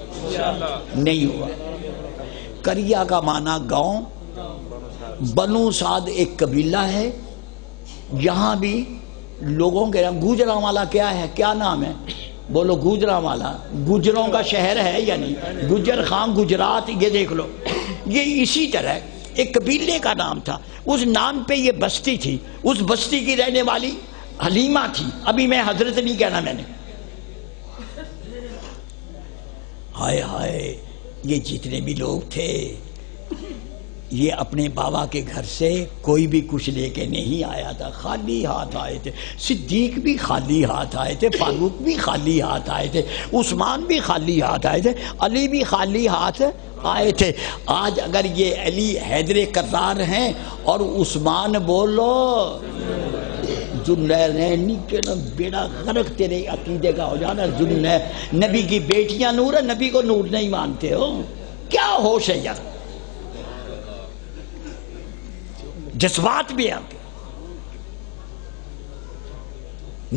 نہیں ہوا۔ کریا کا معنی گاؤں، بنو سعد ایک قبیلہ ہے، یہاں بھی لوگوں کے نام گوجرانوالا کیا ہے، کیا نام ہے؟ بولو گوجرانوالا گجروں کا شہر ہے یا نہیں؟ گجر خان گجرات، یہ دیکھ لو، یہ اسی طرح ایک قبیلے کا نام تھا، اس نام پہ یہ بستی تھی، اس بستی کی رہنے والی حلیمہ تھی۔ ابھی میں حضرت نہیں کہنا میں نے، ہائے ہائے، یہ جتنے بھی لوگ تھے یہ اپنے بابا کے گھر سے کوئی بھی کچھ لے کے نہیں آیا تھا، خالی ہاتھ آئے تھے۔ صدیق بھی خالی ہاتھ آئے تھے، فاروق بھی خالی ہاتھ آئے تھے، عثمان بھی خالی ہاتھ آئے تھے، علی بھی خالی ہاتھ آئے تھے۔ آج اگر یہ علی حیدر کرار ہیں اور عثمان بولو ذوالنورین کے بیڑا غرق تیرے عقیدے کا ہو جانا۔ ذوالنورین نبی کی بیٹیاں نور ہے، نبی کو نور نہیں مانتے ہو، کیا ہوش ہے یار؟ جذبات بھی آ کے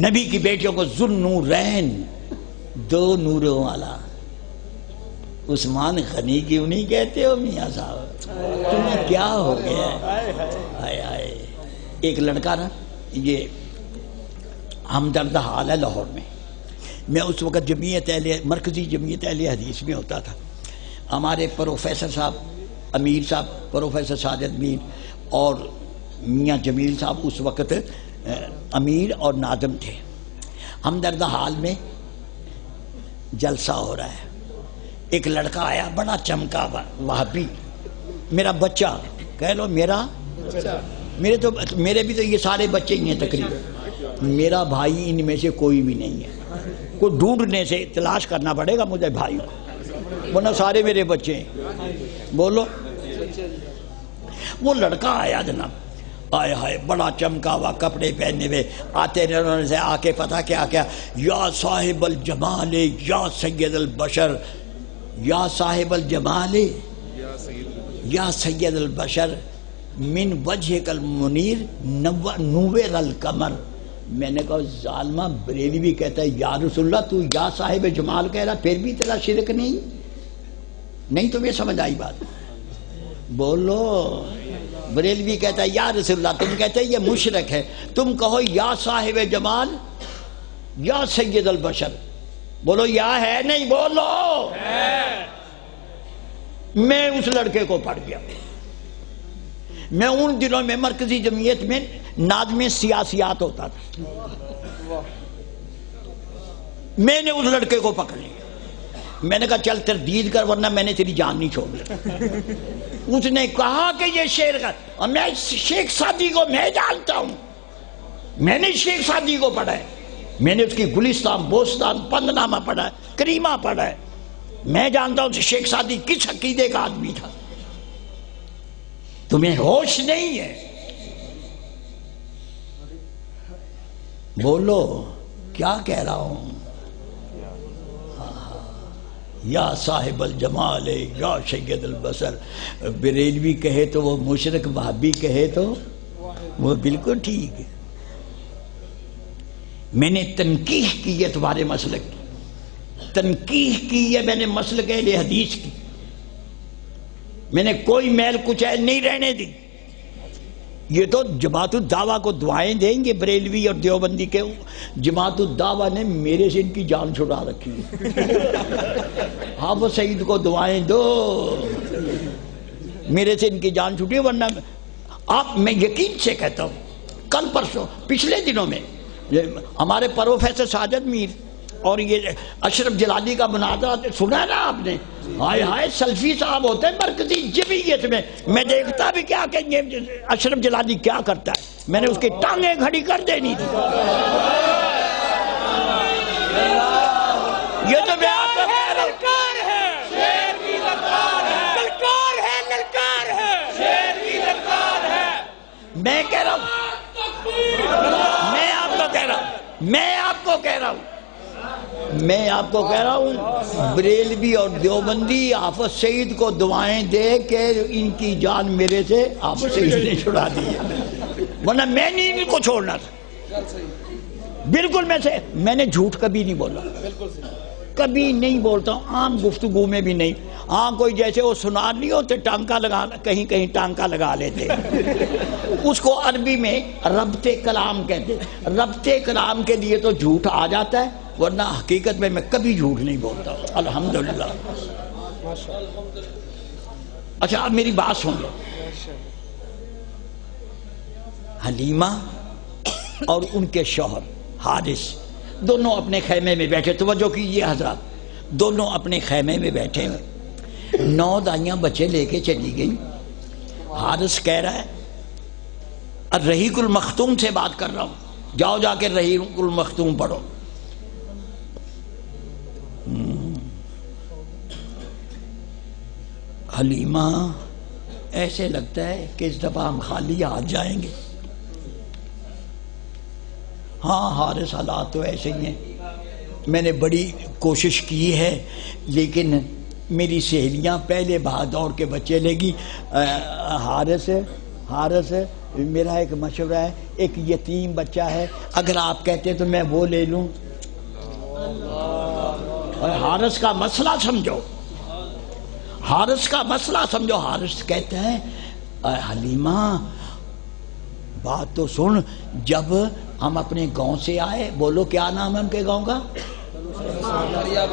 نبی کی بیٹیوں کو ذوالنورین، دو نوروں والا۔ عثمان غنی کیوں نہیں کہتے ہو میاں صاحب؟ تمہیں کیا ہو گیا ہے؟ آئے آئے، ایک لڑکا نا، یہ ہمدرد حال ہے لاہور میں اس وقت جمعیت اہل مرکزی جمعیت اہل حدیث میں ہوتا تھا۔ ہمارے پروفیسر صاحب امیر صاحب، پروفیسر ساجد میر اور میاں جمیل صاحب اس وقت امیر اور ناظم تھے۔ ہمدرد حال میں جلسہ ہو رہا ہے، ایک لڑکا آیا بڑا چمکا وہابی، میرا بچہ کہہ لو، میرے بھی تو یہ سارے بچے ہی ہیں تقریباً، میرا بھائی ان میں سے کوئی بھی نہیں ہے، کوئی ڈھونڈنے سے تلاش کرنا پڑے گا مجھے بھائی کو، ورنہ سارے میرے بچے ہیں۔ بولو، وہ لڑکا آیا جناب، آئے ہائے بڑا چمکا ہوا کپڑے پہنے ہوئے، آتے رہنے سے آ کے پتہ کیا کیا، یا صاحب الجمال یا سید البشر، یا صاحب الجمال یا سید البشر من وجہک المنیر نور القمر۔ میں نے کہا ظالمہ، بریلوی کہتا ہے یا رسول اللہ تو یا صاحب جمال کہہ رہا، پھر بھی تیرا شرک نہیں تمہیں سمجھ آئی بات؟ بولو، بریلوی کہتا ہے یا رسول اللہ، تم کہتے ہیں یہ مشرک ہے، تم کہو یا صاحب جمال یا سید البشر، بولو یا ہے نہیں؟ بولو۔ میں اس لڑکے کو پڑھ گیا، میں ان دنوں میں مرکزی جمعیت میں ناظم سیاسیات ہوتا تھا، میں نے اس لڑکے کو پکڑ لیا، میں نے کہا چل تردید کر ورنہ میں نے تیری جان نہیں چھوڑ۔ اس نے کہا کہ یہ شعر کا، اور میں شیخ سعدی کو میں جانتا ہوں، میں نے شیخ سعدی کو پڑھا ہے، میں نے اس کی گلستان بوستان پندنامہ پڑھا ہے، کریمہ پڑھا ہے، میں جانتا ہوں شیخ سعدی کس عقیدے کا آدمی تھا۔ تمہیں ہوش نہیں ہے؟ بولو کیا کہہ رہا ہوں؟ یا صاحب الجمال یا سید البصر، بریلوی کہے تو وہ مشرک، وہابی کہے تو وہ بالکل ٹھیک ہے۔ میں نے تنقیح کی ہے تمہارے مسلک کی، تنقیح کی ہے میں نے مسلک اہل حدیث کی، میں نے کوئی میل کچھ نہیں رہنے دی۔ یہ تو جماعت الدعویٰ کو دعائیں دیں گے بریلوی اور دیوبندی کے، جماعت الدعویٰ نے میرے سے ان کی جان چھڑا رکھی ہے۔ حافظ سعید کو دعائیں دو، میرے سے ان کی جان چھوٹی، ورنہ میں یقین سے کہتا ہوں، کل پرسوں پچھلے دنوں میں ہمارے پروفیسر ساجد میر اور یہ اشرف جلالی کا مناظرہ سنا نا آپ نے؟ ہائے ہائے، سلفی صاحب ہوتے ہیں مرکزی جمعیت میں دیکھتا بھی کیا کہ یہ اشرف جلالی کیا کرتا ہے، میں نے اس کی ٹانگیں کھڑی کر دینی تھی۔ یہ تو میں آپ کو کہہ رہا ہوں، میں کہہ رہا ہوں، میں آپ کو کہہ رہا ہوں بریلوی اور دیوبندی حافظ سعید کو دعائیں دے کہ ان کی جان میرے سے حافظ سعید نے چھڑا دی ہے، ورنہ میں نہیں ان کو چھوڑنا تھا۔ بالکل میں نے جھوٹ کبھی نہیں بولا، کبھی نہیں بولتا ہوں، عام گفتگو میں بھی نہیں. ہاں کوئی جیسے وہ سنار نہیں ہوتے ٹانکا لگا، کہیں کہیں ٹانکا لگا لیتے، اس کو عربی میں ربط کلام کہتے. ربط کلام کے لیے تو جھوٹ آ جاتا ہے، ورنہ حقیقت میں کبھی جھوٹ نہیں بولتا ہوں الحمدللہ. اچھا اب میری بات سن لو. حلیمہ اور ان کے شوہر حارث دونوں اپنے خیمے میں بیٹھے. توجہ کیجیے حضرات، دونوں اپنے خیمے میں بیٹھے ہوئے. 9 دائیاں بچے لے کے چلی گئی. حارث کہہ رہا ہے الرحیق المختوم سے بات کر رہا ہوں، جاؤ جا کے رحیق المختوم پڑھو. حلیمہ ایسے لگتا ہے کہ اس دفعہ ہم خالی ہاتھ جائیں گے. ہاں حارث حالات تو ایسے ہی ہیں، میں نے بڑی کوشش کی ہے لیکن میری سہیلیاں پہلے بھاگ دوڑ کے بچے لے گی. حارث میرا ایک مشورہ ہے، ایک یتیم بچہ ہے، اگر آپ کہتے تو میں وہ لے لوں. حارث کا مسئلہ سمجھو، حارث کا مسئلہ سمجھو. حارث کہتا ہے حلیمہ بات تو سن، جب ہم اپنے گاؤں سے آئے، بولو کیا نام ہے ان کے گاؤں کا؟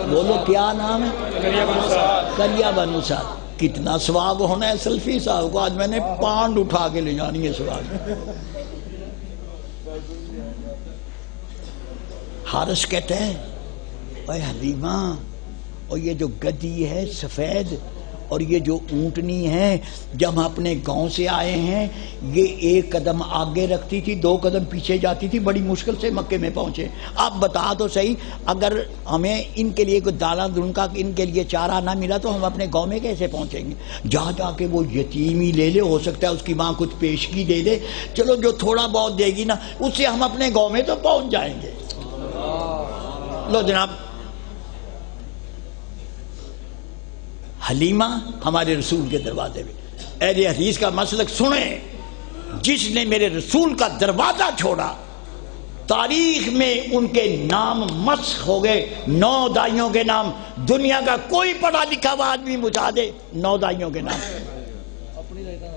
بولو کیا نام ہے؟ کریا بنو سعد. کتنا سواب ہونا ہے سلفی صاحب کو، آج میں نے پانڈ اٹھا کے لے جانی ہے سواب. حارث کہتا ہے اے حلیمہ، اور یہ جو گدی ہے سفید اور یہ جو اونٹنی ہے، جب ہم اپنے گاؤں سے آئے ہیں یہ 1 قدم آگے رکھتی تھی 2 قدم پیچھے جاتی تھی، بڑی مشکل سے مکے میں پہنچے. آپ بتا تو صحیح، اگر ہمیں ان کے لیے کوئی دانا دنکا ان کے لیے چارہ نہ ملا تو ہم اپنے گاؤں میں کیسے پہنچیں گے؟ جا جا کے وہ یتیم ہی لے لے، ہو سکتا ہے اس کی ماں کچھ پیشگی دے دے، چلو جو تھوڑا بہت دے گی نا اس سے ہم اپنے گاؤں میں تو پہنچ جائیں گے. لو جناب، حلیمہ ہمارے رسول کے دروازے میں. اہل حدیث کا مسلک سنیں، جس نے میرے رسول کا دروازہ چھوڑا تاریخ میں ان کے نام مسخ ہو گئے. 9 دائیوں کے نام، دنیا کا کوئی پڑھا لکھا ہوا آدمی بتا دے 9 دائیوں کے نام،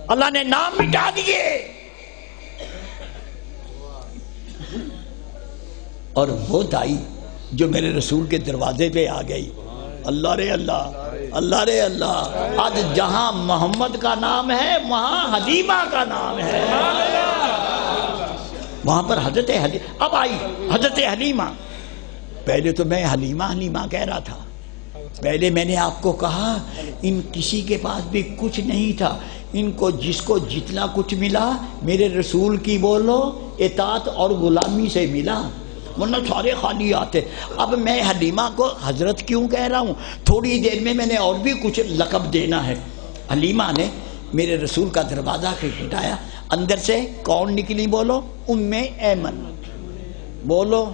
اللہ نے نام مٹا دیے. اور وہ دائی جو میرے رسول کے دروازے پہ آ گئی، اللہ رے اللہ، اللہ رے اللہ، آج جہاں محمد کا نام ہے وہاں حلیمہ کا نام ہے. وہاں پر حضرت حلیمہ اب آئی. حضرت حلیمہ، پہلے تو میں حلیمہ کہہ رہا تھا. پہلے میں نے آپ کو کہا ان کسی کے پاس بھی کچھ نہیں تھا، ان کو جس کو جتنا کچھ ملا میرے رسول کی بولو اطاعت اور غلامی سے ملا، ورنہ سارے خالی آتے. اب میں حلیمہ کو حضرت کیوں کہہ رہا ہوں، تھوڑی دیر میں نے اور بھی کچھ لقب دینا ہے. حلیمہ نے میرے رسول کا دروازہ کھٹکھٹایا، اندر سے کون نکلی بولو؟ ام ایمن. بولو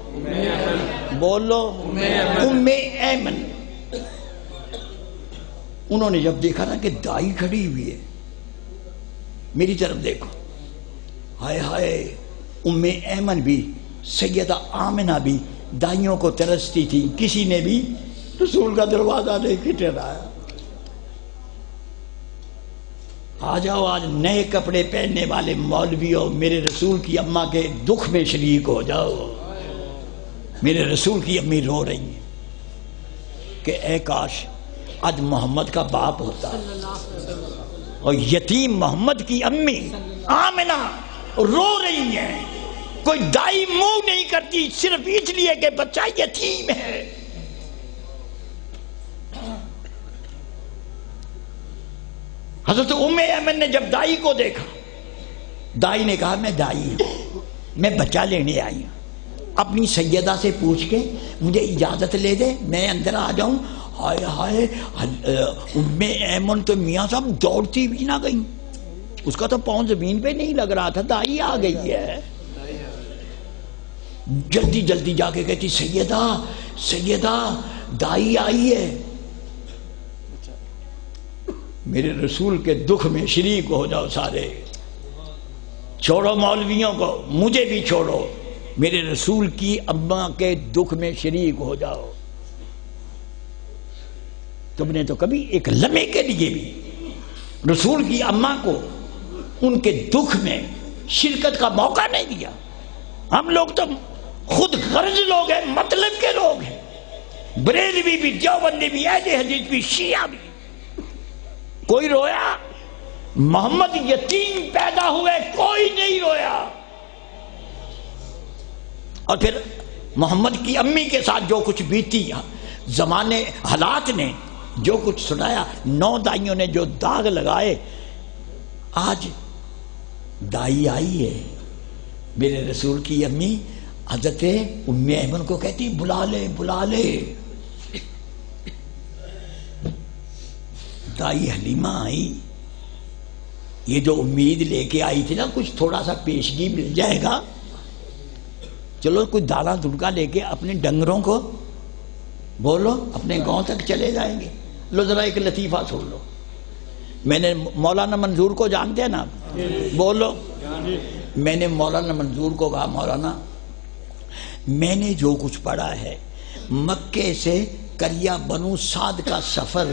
بولو ام ایمن. انہوں نے جب دیکھا نا کہ دائی کھڑی ہوئی ہے، میری طرف دیکھو، ہائے ہائے، ام ایمن بھی سیدہ آمنہ بھی دائیوں کو ترستی تھی، کسی نے بھی رسول کا دروازہ نہیں کھٹکھٹایا. آ جاؤ، آج نئے کپڑے پہننے والے مولویوں میرے رسول کی اماں کے دکھ میں شریک ہو جاؤ. میرے رسول کی امی رو رہی ہیں کہ اے کاش آج محمد کا باپ ہوتا، اور یتیم محمد کی امی آمنہ رو رہی ہیں. کوئی دائی منہ نہیں کرتی صرف اس لیے کہ بچہ یتیم ہے. حضرت ام ایمن نے جب دائی کو دیکھا، دائی نے کہا میں دائی ہوں، میں بچہ لینے آئی ہوں، اپنی سیدہ سے پوچھ کے مجھے اجازت لے دے میں اندر آ جاؤں. ہائے ہائے، ام ایمن تو میاں صاحب دوڑتی بھی نہ گئی، اس کا تو پاؤں زمین پہ نہیں لگ رہا تھا، دائی آ گئی ہے. جلدی جلدی جا کے کہتی سیدہ دائی آئی ہے. میرے رسول کے دکھ میں شریک ہو جاؤ سارے، چھوڑو مولویوں کو، مجھے بھی چھوڑو، میرے رسول کی اماں کے دکھ میں شریک ہو جاؤ. تم نے تو کبھی ایک لمحے کے لیے بھی رسول کی اماں کو ان کے دکھ میں شرکت کا موقع نہیں دیا. ہم لوگ تو خود غرض لوگ ہیں, مطلب کے لوگ ہیں, بریلوی بھی, دیوبندی بھی, اہل حدیث بھی, شیعہ بھی. کوئی رویا؟ محمد یتیم پیدا ہوئے کوئی نہیں رویا. اور پھر محمد کی امی کے ساتھ جو کچھ بیتی, زمانے حالات نے جو کچھ سنایا, 9 دائیوں نے جو داغ لگائے, آج دائی آئی ہے. میرے رسول کی امی حضرت ام ایمن کو کہتی بلا لے بلا لے. دائی حلیمہ آئی, یہ جو امید لے کے آئی تھی نا کچھ تھوڑا سا پیشگی مل جائے گا, چلو کچھ دانا دھڑکا لے کے اپنے ڈنگروں کو بولو اپنے گاؤں تک چلے جائیں گے. لو ذرا ایک لطیفہ سن لو. میں نے مولانا منظور کو جانتے ہیں نا, بولو. میں نے مولانا منظور کو کہا مولانا میں نے جو کچھ پڑھا ہے مکے سے کریا بنو سعد کا سفر,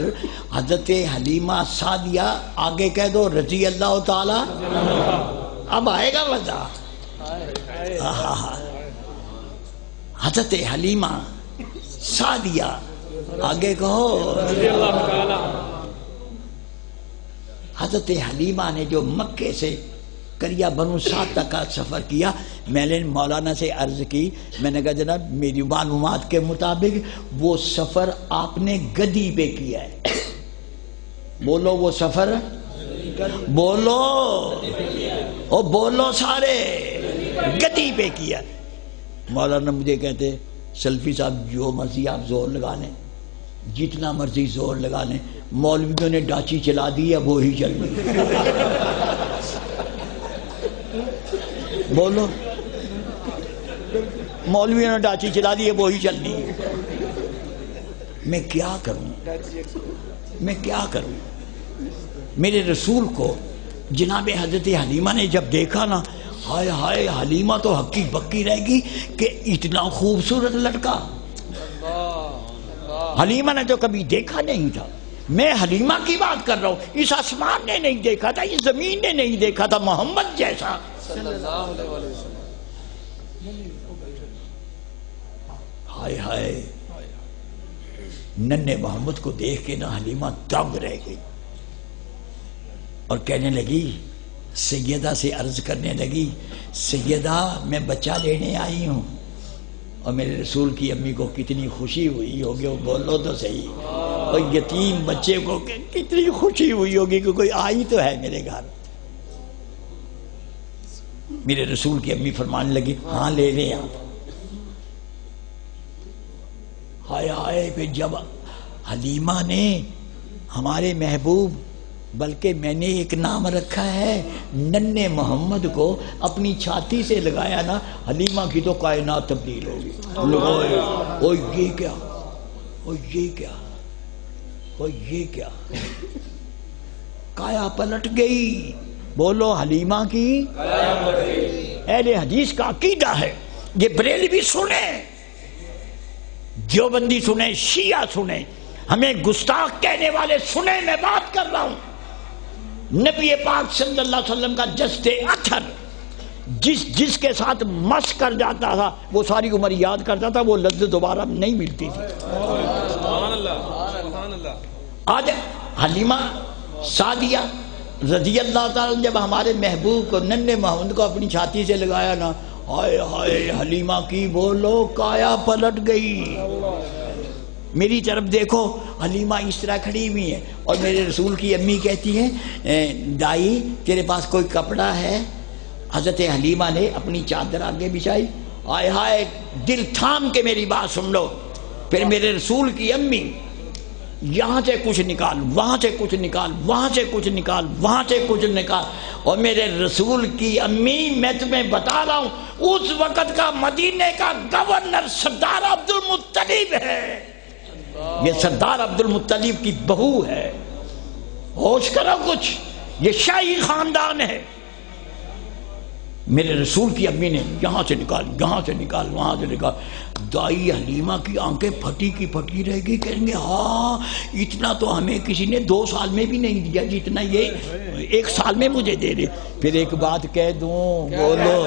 حضرت حلیمہ سعدیہ آگے کہہ دو رضی اللہ تعالی, اب آئے گا وضع. حضرت حلیمہ سعدیہ آگے کہو. حضرت حلیمہ نے جو مکے سے کریا بنو سعد تک کا سفر کیا, میں نے مولانا سے عرض کی, میں نے کہا جناب میری معلومات کے مطابق وہ سفر آپ نے گدی پہ کیا ہے. بولو وہ سفر, بولو او بولو سارے, گدی پہ کیا. مولانا مجھے کہتے سلفی صاحب جو مرضی آپ زور لگا لیں, جتنا مرضی زور لگا لیں, مولویوں نے ڈاچی چلا دی ہے وہی چل رہی. بولو مولویوں نے ڈاچی چلا دی ہے وہی چل رہی ہے. میں کیا کروں, میں کیا کروں. میرے رسول کو جناب حضرت حلیمہ نے جب دیکھا نا, ہائے ہائے حلیمہ تو ہکی بکی رہ گی کہ اتنا خوبصورت لڑکا. حلیمہ نے تو کبھی دیکھا نہیں تھا. میں حلیمہ کی بات کر رہا ہوں, اس آسمان نے نہیں دیکھا تھا, اس زمین نے نہیں دیکھا تھا محمد جیسا. ہائے ہائے, ننھے محمد کو دیکھ کے نہ حلیمہ دنگ رہ گئی اور کہنے لگی, سیدہ سے عرض کرنے لگی, سیدہ میں بچہ لینے آئی ہوں. اور میرے رسول کی امی کو کتنی خوشی ہوئی ہوگی, وہ بولو تو صحیح, اور یتیم بچے کو کتنی خوشی ہوئی ہوگی کہ کوئی آئی تو ہے میرے گھر. میرے رسول کی امی فرمانے لگی ہاں لے لیں آپ. ہائے ہائے, پھر جب حلیمہ نے ہمارے محبوب, بلکہ میں نے ایک نام رکھا ہے, ننھے محمد کو اپنی چھاتی سے لگایا نا, حلیمہ کی تو کائنات تبدیل ہوگی. اوہ یہ کیا, اوہ یہ کیا, اوہ یہ کیا, کایا پلٹ گئی. بولو حلیمہ کی اہل حدیث کا عقیدہ ہے. یہ بریلوی سنیں, دیوبندی سنیں, شیعہ سنیں, ہمیں گستاخ کہنے والے سنیں, میں بات کر رہا ہوں. نبی پاک صلی اللہ علیہ وسلم کا جسد اطہر جس کے ساتھ مس کر جاتا تھا وہ ساری عمر یاد کرتا تھا, وہ لذت دوبارہ نہیں ملتی تھی. آج حلیمہ سعدیہ رضی اللہ تعالیٰ جب ہمارے محبوب کو, ننھے محمد کو اپنی چھاتی سے لگایا نا, ہائے ہائے حلیمہ کی بولو کایا پلٹ گئی. میری طرف دیکھو, حلیمہ اس طرح کھڑی ہوئی ہے, اور میرے رسول کی امی کہتی ہیں دائی تیرے پاس کوئی کپڑا ہے. حضرت حلیمہ نے اپنی چادر آگے بچھائی. ہائے ہائے, دل تھام کے میری بات سن لو. پھر میرے رسول کی امی یہاں سے کچھ نکال, وہاں سے کچھ نکال, وہاں سے کچھ نکال, وہاں سے کچھ نکال. اور میرے رسول کی امی, میں تمہیں بتا رہا ہوں, اس وقت کا مدینے کا گورنر سردار عبد المطلب ہے. یہ سردار عبد المطلب کی بہو ہے. ہوش کرو کچھ, یہ شاہی خاندان ہے. میرے رسول کی امی نے یہاں سے نکال یہاں سے نکال وہاں سے نکال. دائی حلیمہ کی آنکھیں پھٹی کی پھٹی رہ گئی. کہیں گے ہاں اتنا تو ہمیں کسی نے 2 سال میں بھی نہیں دیا جتنا یہ 1 سال میں مجھے دے دے. پھر ایک بات کہہ دوں, بولو.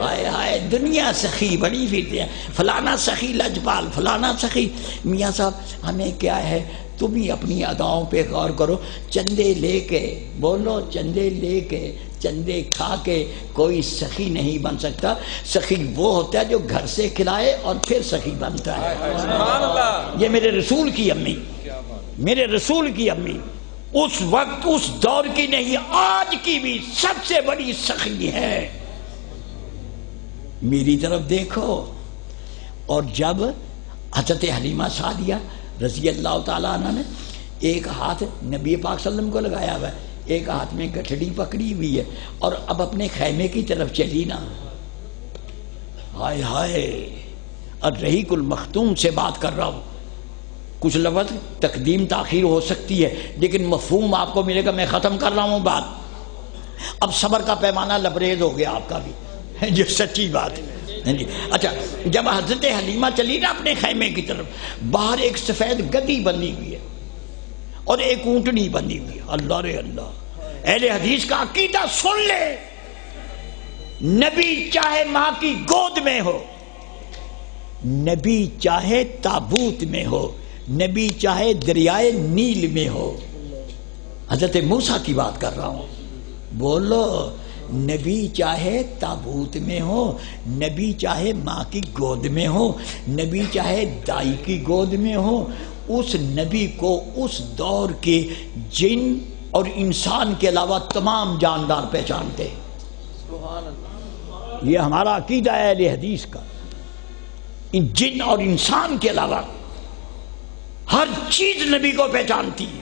ہائے ہائے دنیا سخی بڑی پھرتے ہیں, فلانا سخی لجپال, فلانا سخی. میاں صاحب ہمیں کیا ہے, تم ہی اپنی اداؤں پہ غور کرو. چندے لے کے, بولو, چندے لے کے چندے کھا کے کوئی سخی نہیں بن سکتا. سخی وہ ہوتا ہے جو گھر سے کھلائے اور پھر سخی بنتا ہے. یہ میرے رسول کی امی, میرے رسول کی امی اس وقت اس دور کی نہیں, آج کی بھی سب سے بڑی سخی ہے. میری طرف دیکھو. اور جب حضرت حلیمہ سعدیہ رضی اللہ تعالیٰ عنہ نے ایک ہاتھ نبی پاک صلی اللہ علیہ وسلم کو لگایا ہوا ہے, ایک ہاتھ میں گٹھڑی پکڑی ہوئی ہے, اور اب اپنے خیمے کی طرف چلی نا. ہائے ہائے, اور رحیق المختوم سے بات کر رہا ہوں. کچھ لفظ تقدیم تاخیر ہو سکتی ہے لیکن مفہوم آپ کو ملے گا. میں ختم کر رہا ہوں بات. اب صبر کا پیمانہ لبریز ہو گیا آپ کا بھی, جو سچی بات ہے. اچھا, جب حضرت حلیمہ چلی نا اپنے خیمے کی طرف, باہر ایک سفید گدی بندھی ہوئی ہے اور ایک اونٹنی بندھی ہوئی ہے. اللہ رے اللہ, اہل حدیث کا عقیدہ سن لے. نبی چاہے ماں کی گود میں ہو, نبی چاہے تابوت میں ہو, نبی چاہے دریائے نیل میں ہو. حضرت موسیٰ کی بات کر رہا ہوں, بولو. نبی چاہے تابوت میں ہو, نبی چاہے ماں کی گود میں ہو, نبی چاہے دائی کی گود میں ہو, اس نبی کو اس دور کے جن اور انسان کے علاوہ تمام جاندار پہچانتے. یہ ہمارا عقیدہ ہے اہل حدیث کا. ان جن اور انسان کے علاوہ ہر چیز نبی کو پہچانتی ہے.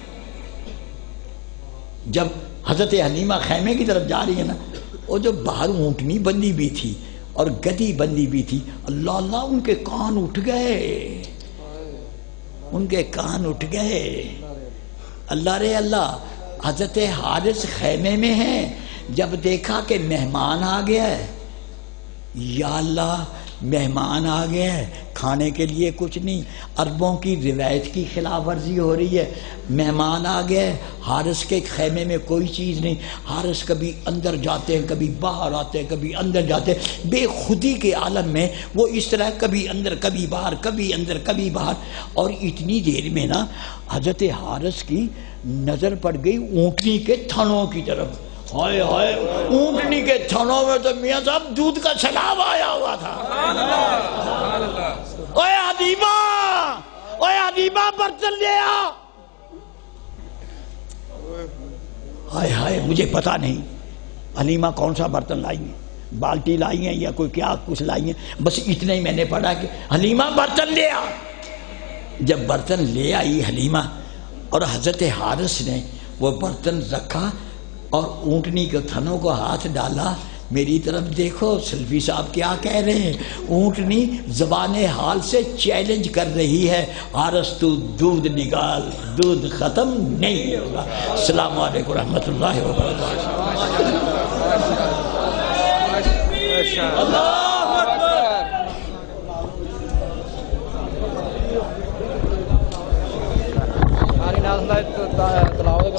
جب حضرت حلیمہ خیمے کی طرف جا رہی ہے نا, وہ جو باہر اونٹنی بندی بھی تھی اور گدی بندی بھی تھی, اللہ اللہ ان کے کان اٹھ گئے, ان کے کان اٹھ گئے. اللہ رے اللہ. حضرت حارث خیمے میں ہیں, جب دیکھا کہ مہمان آ گیا ہے, یا اللہ مہمان آ گیا ہے, کھانے کے لیے کچھ نہیں, عربوں کی روایت کی خلاف ورزی ہو رہی ہے. مہمان آ گیا ہے, حارث کے خیمے میں کوئی چیز نہیں. حارث کبھی اندر جاتے ہیں, کبھی باہر آتے ہیں, کبھی اندر جاتے ہیں, بے خودی کے عالم میں وہ اس طرح کبھی اندر کبھی باہر, کبھی اندر کبھی باہر. اور اتنی دیر میں نا حضرت حارث کی نظر پڑ گئی اونٹنی کے تھنوں کی طرف. ہائے ہائے, اونٹنی کے تھنوں میں تو میاں صاحب دودھ کا سیلاب آیا ہوا تھا. اوے حلیمہ, اوے حلیمہ برتن لے آ. ہائے ہائے, مجھے پتا نہیں حلیمہ کون سا برتن لائی ہیں, بالٹی لائی ہیں یا کوئی کیا کچھ لائی ہیں, بس اتنا ہی میں نے پڑھا کہ حلیمہ برتن لے آ. جب برتن لے آئی حلیمہ اور حضرت حارث نے وہ برتن رکھا اور اونٹنی کے تھنوں کو ہاتھ ڈالا, میری طرف دیکھو. سلفی صاحب کیا کہہ رہے ہیں, اونٹنی زبان حال سے چیلنج کر رہی ہے, حارث تو دودھ نکال, دودھ ختم نہیں ہوگا. السلام علیکم ورحمۃ اللہ وبرکاتہ.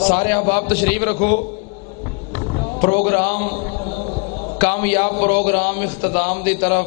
سارے احباب تشریف رکھو. پروگرام کامیاب پروگرام اختتام دی طرف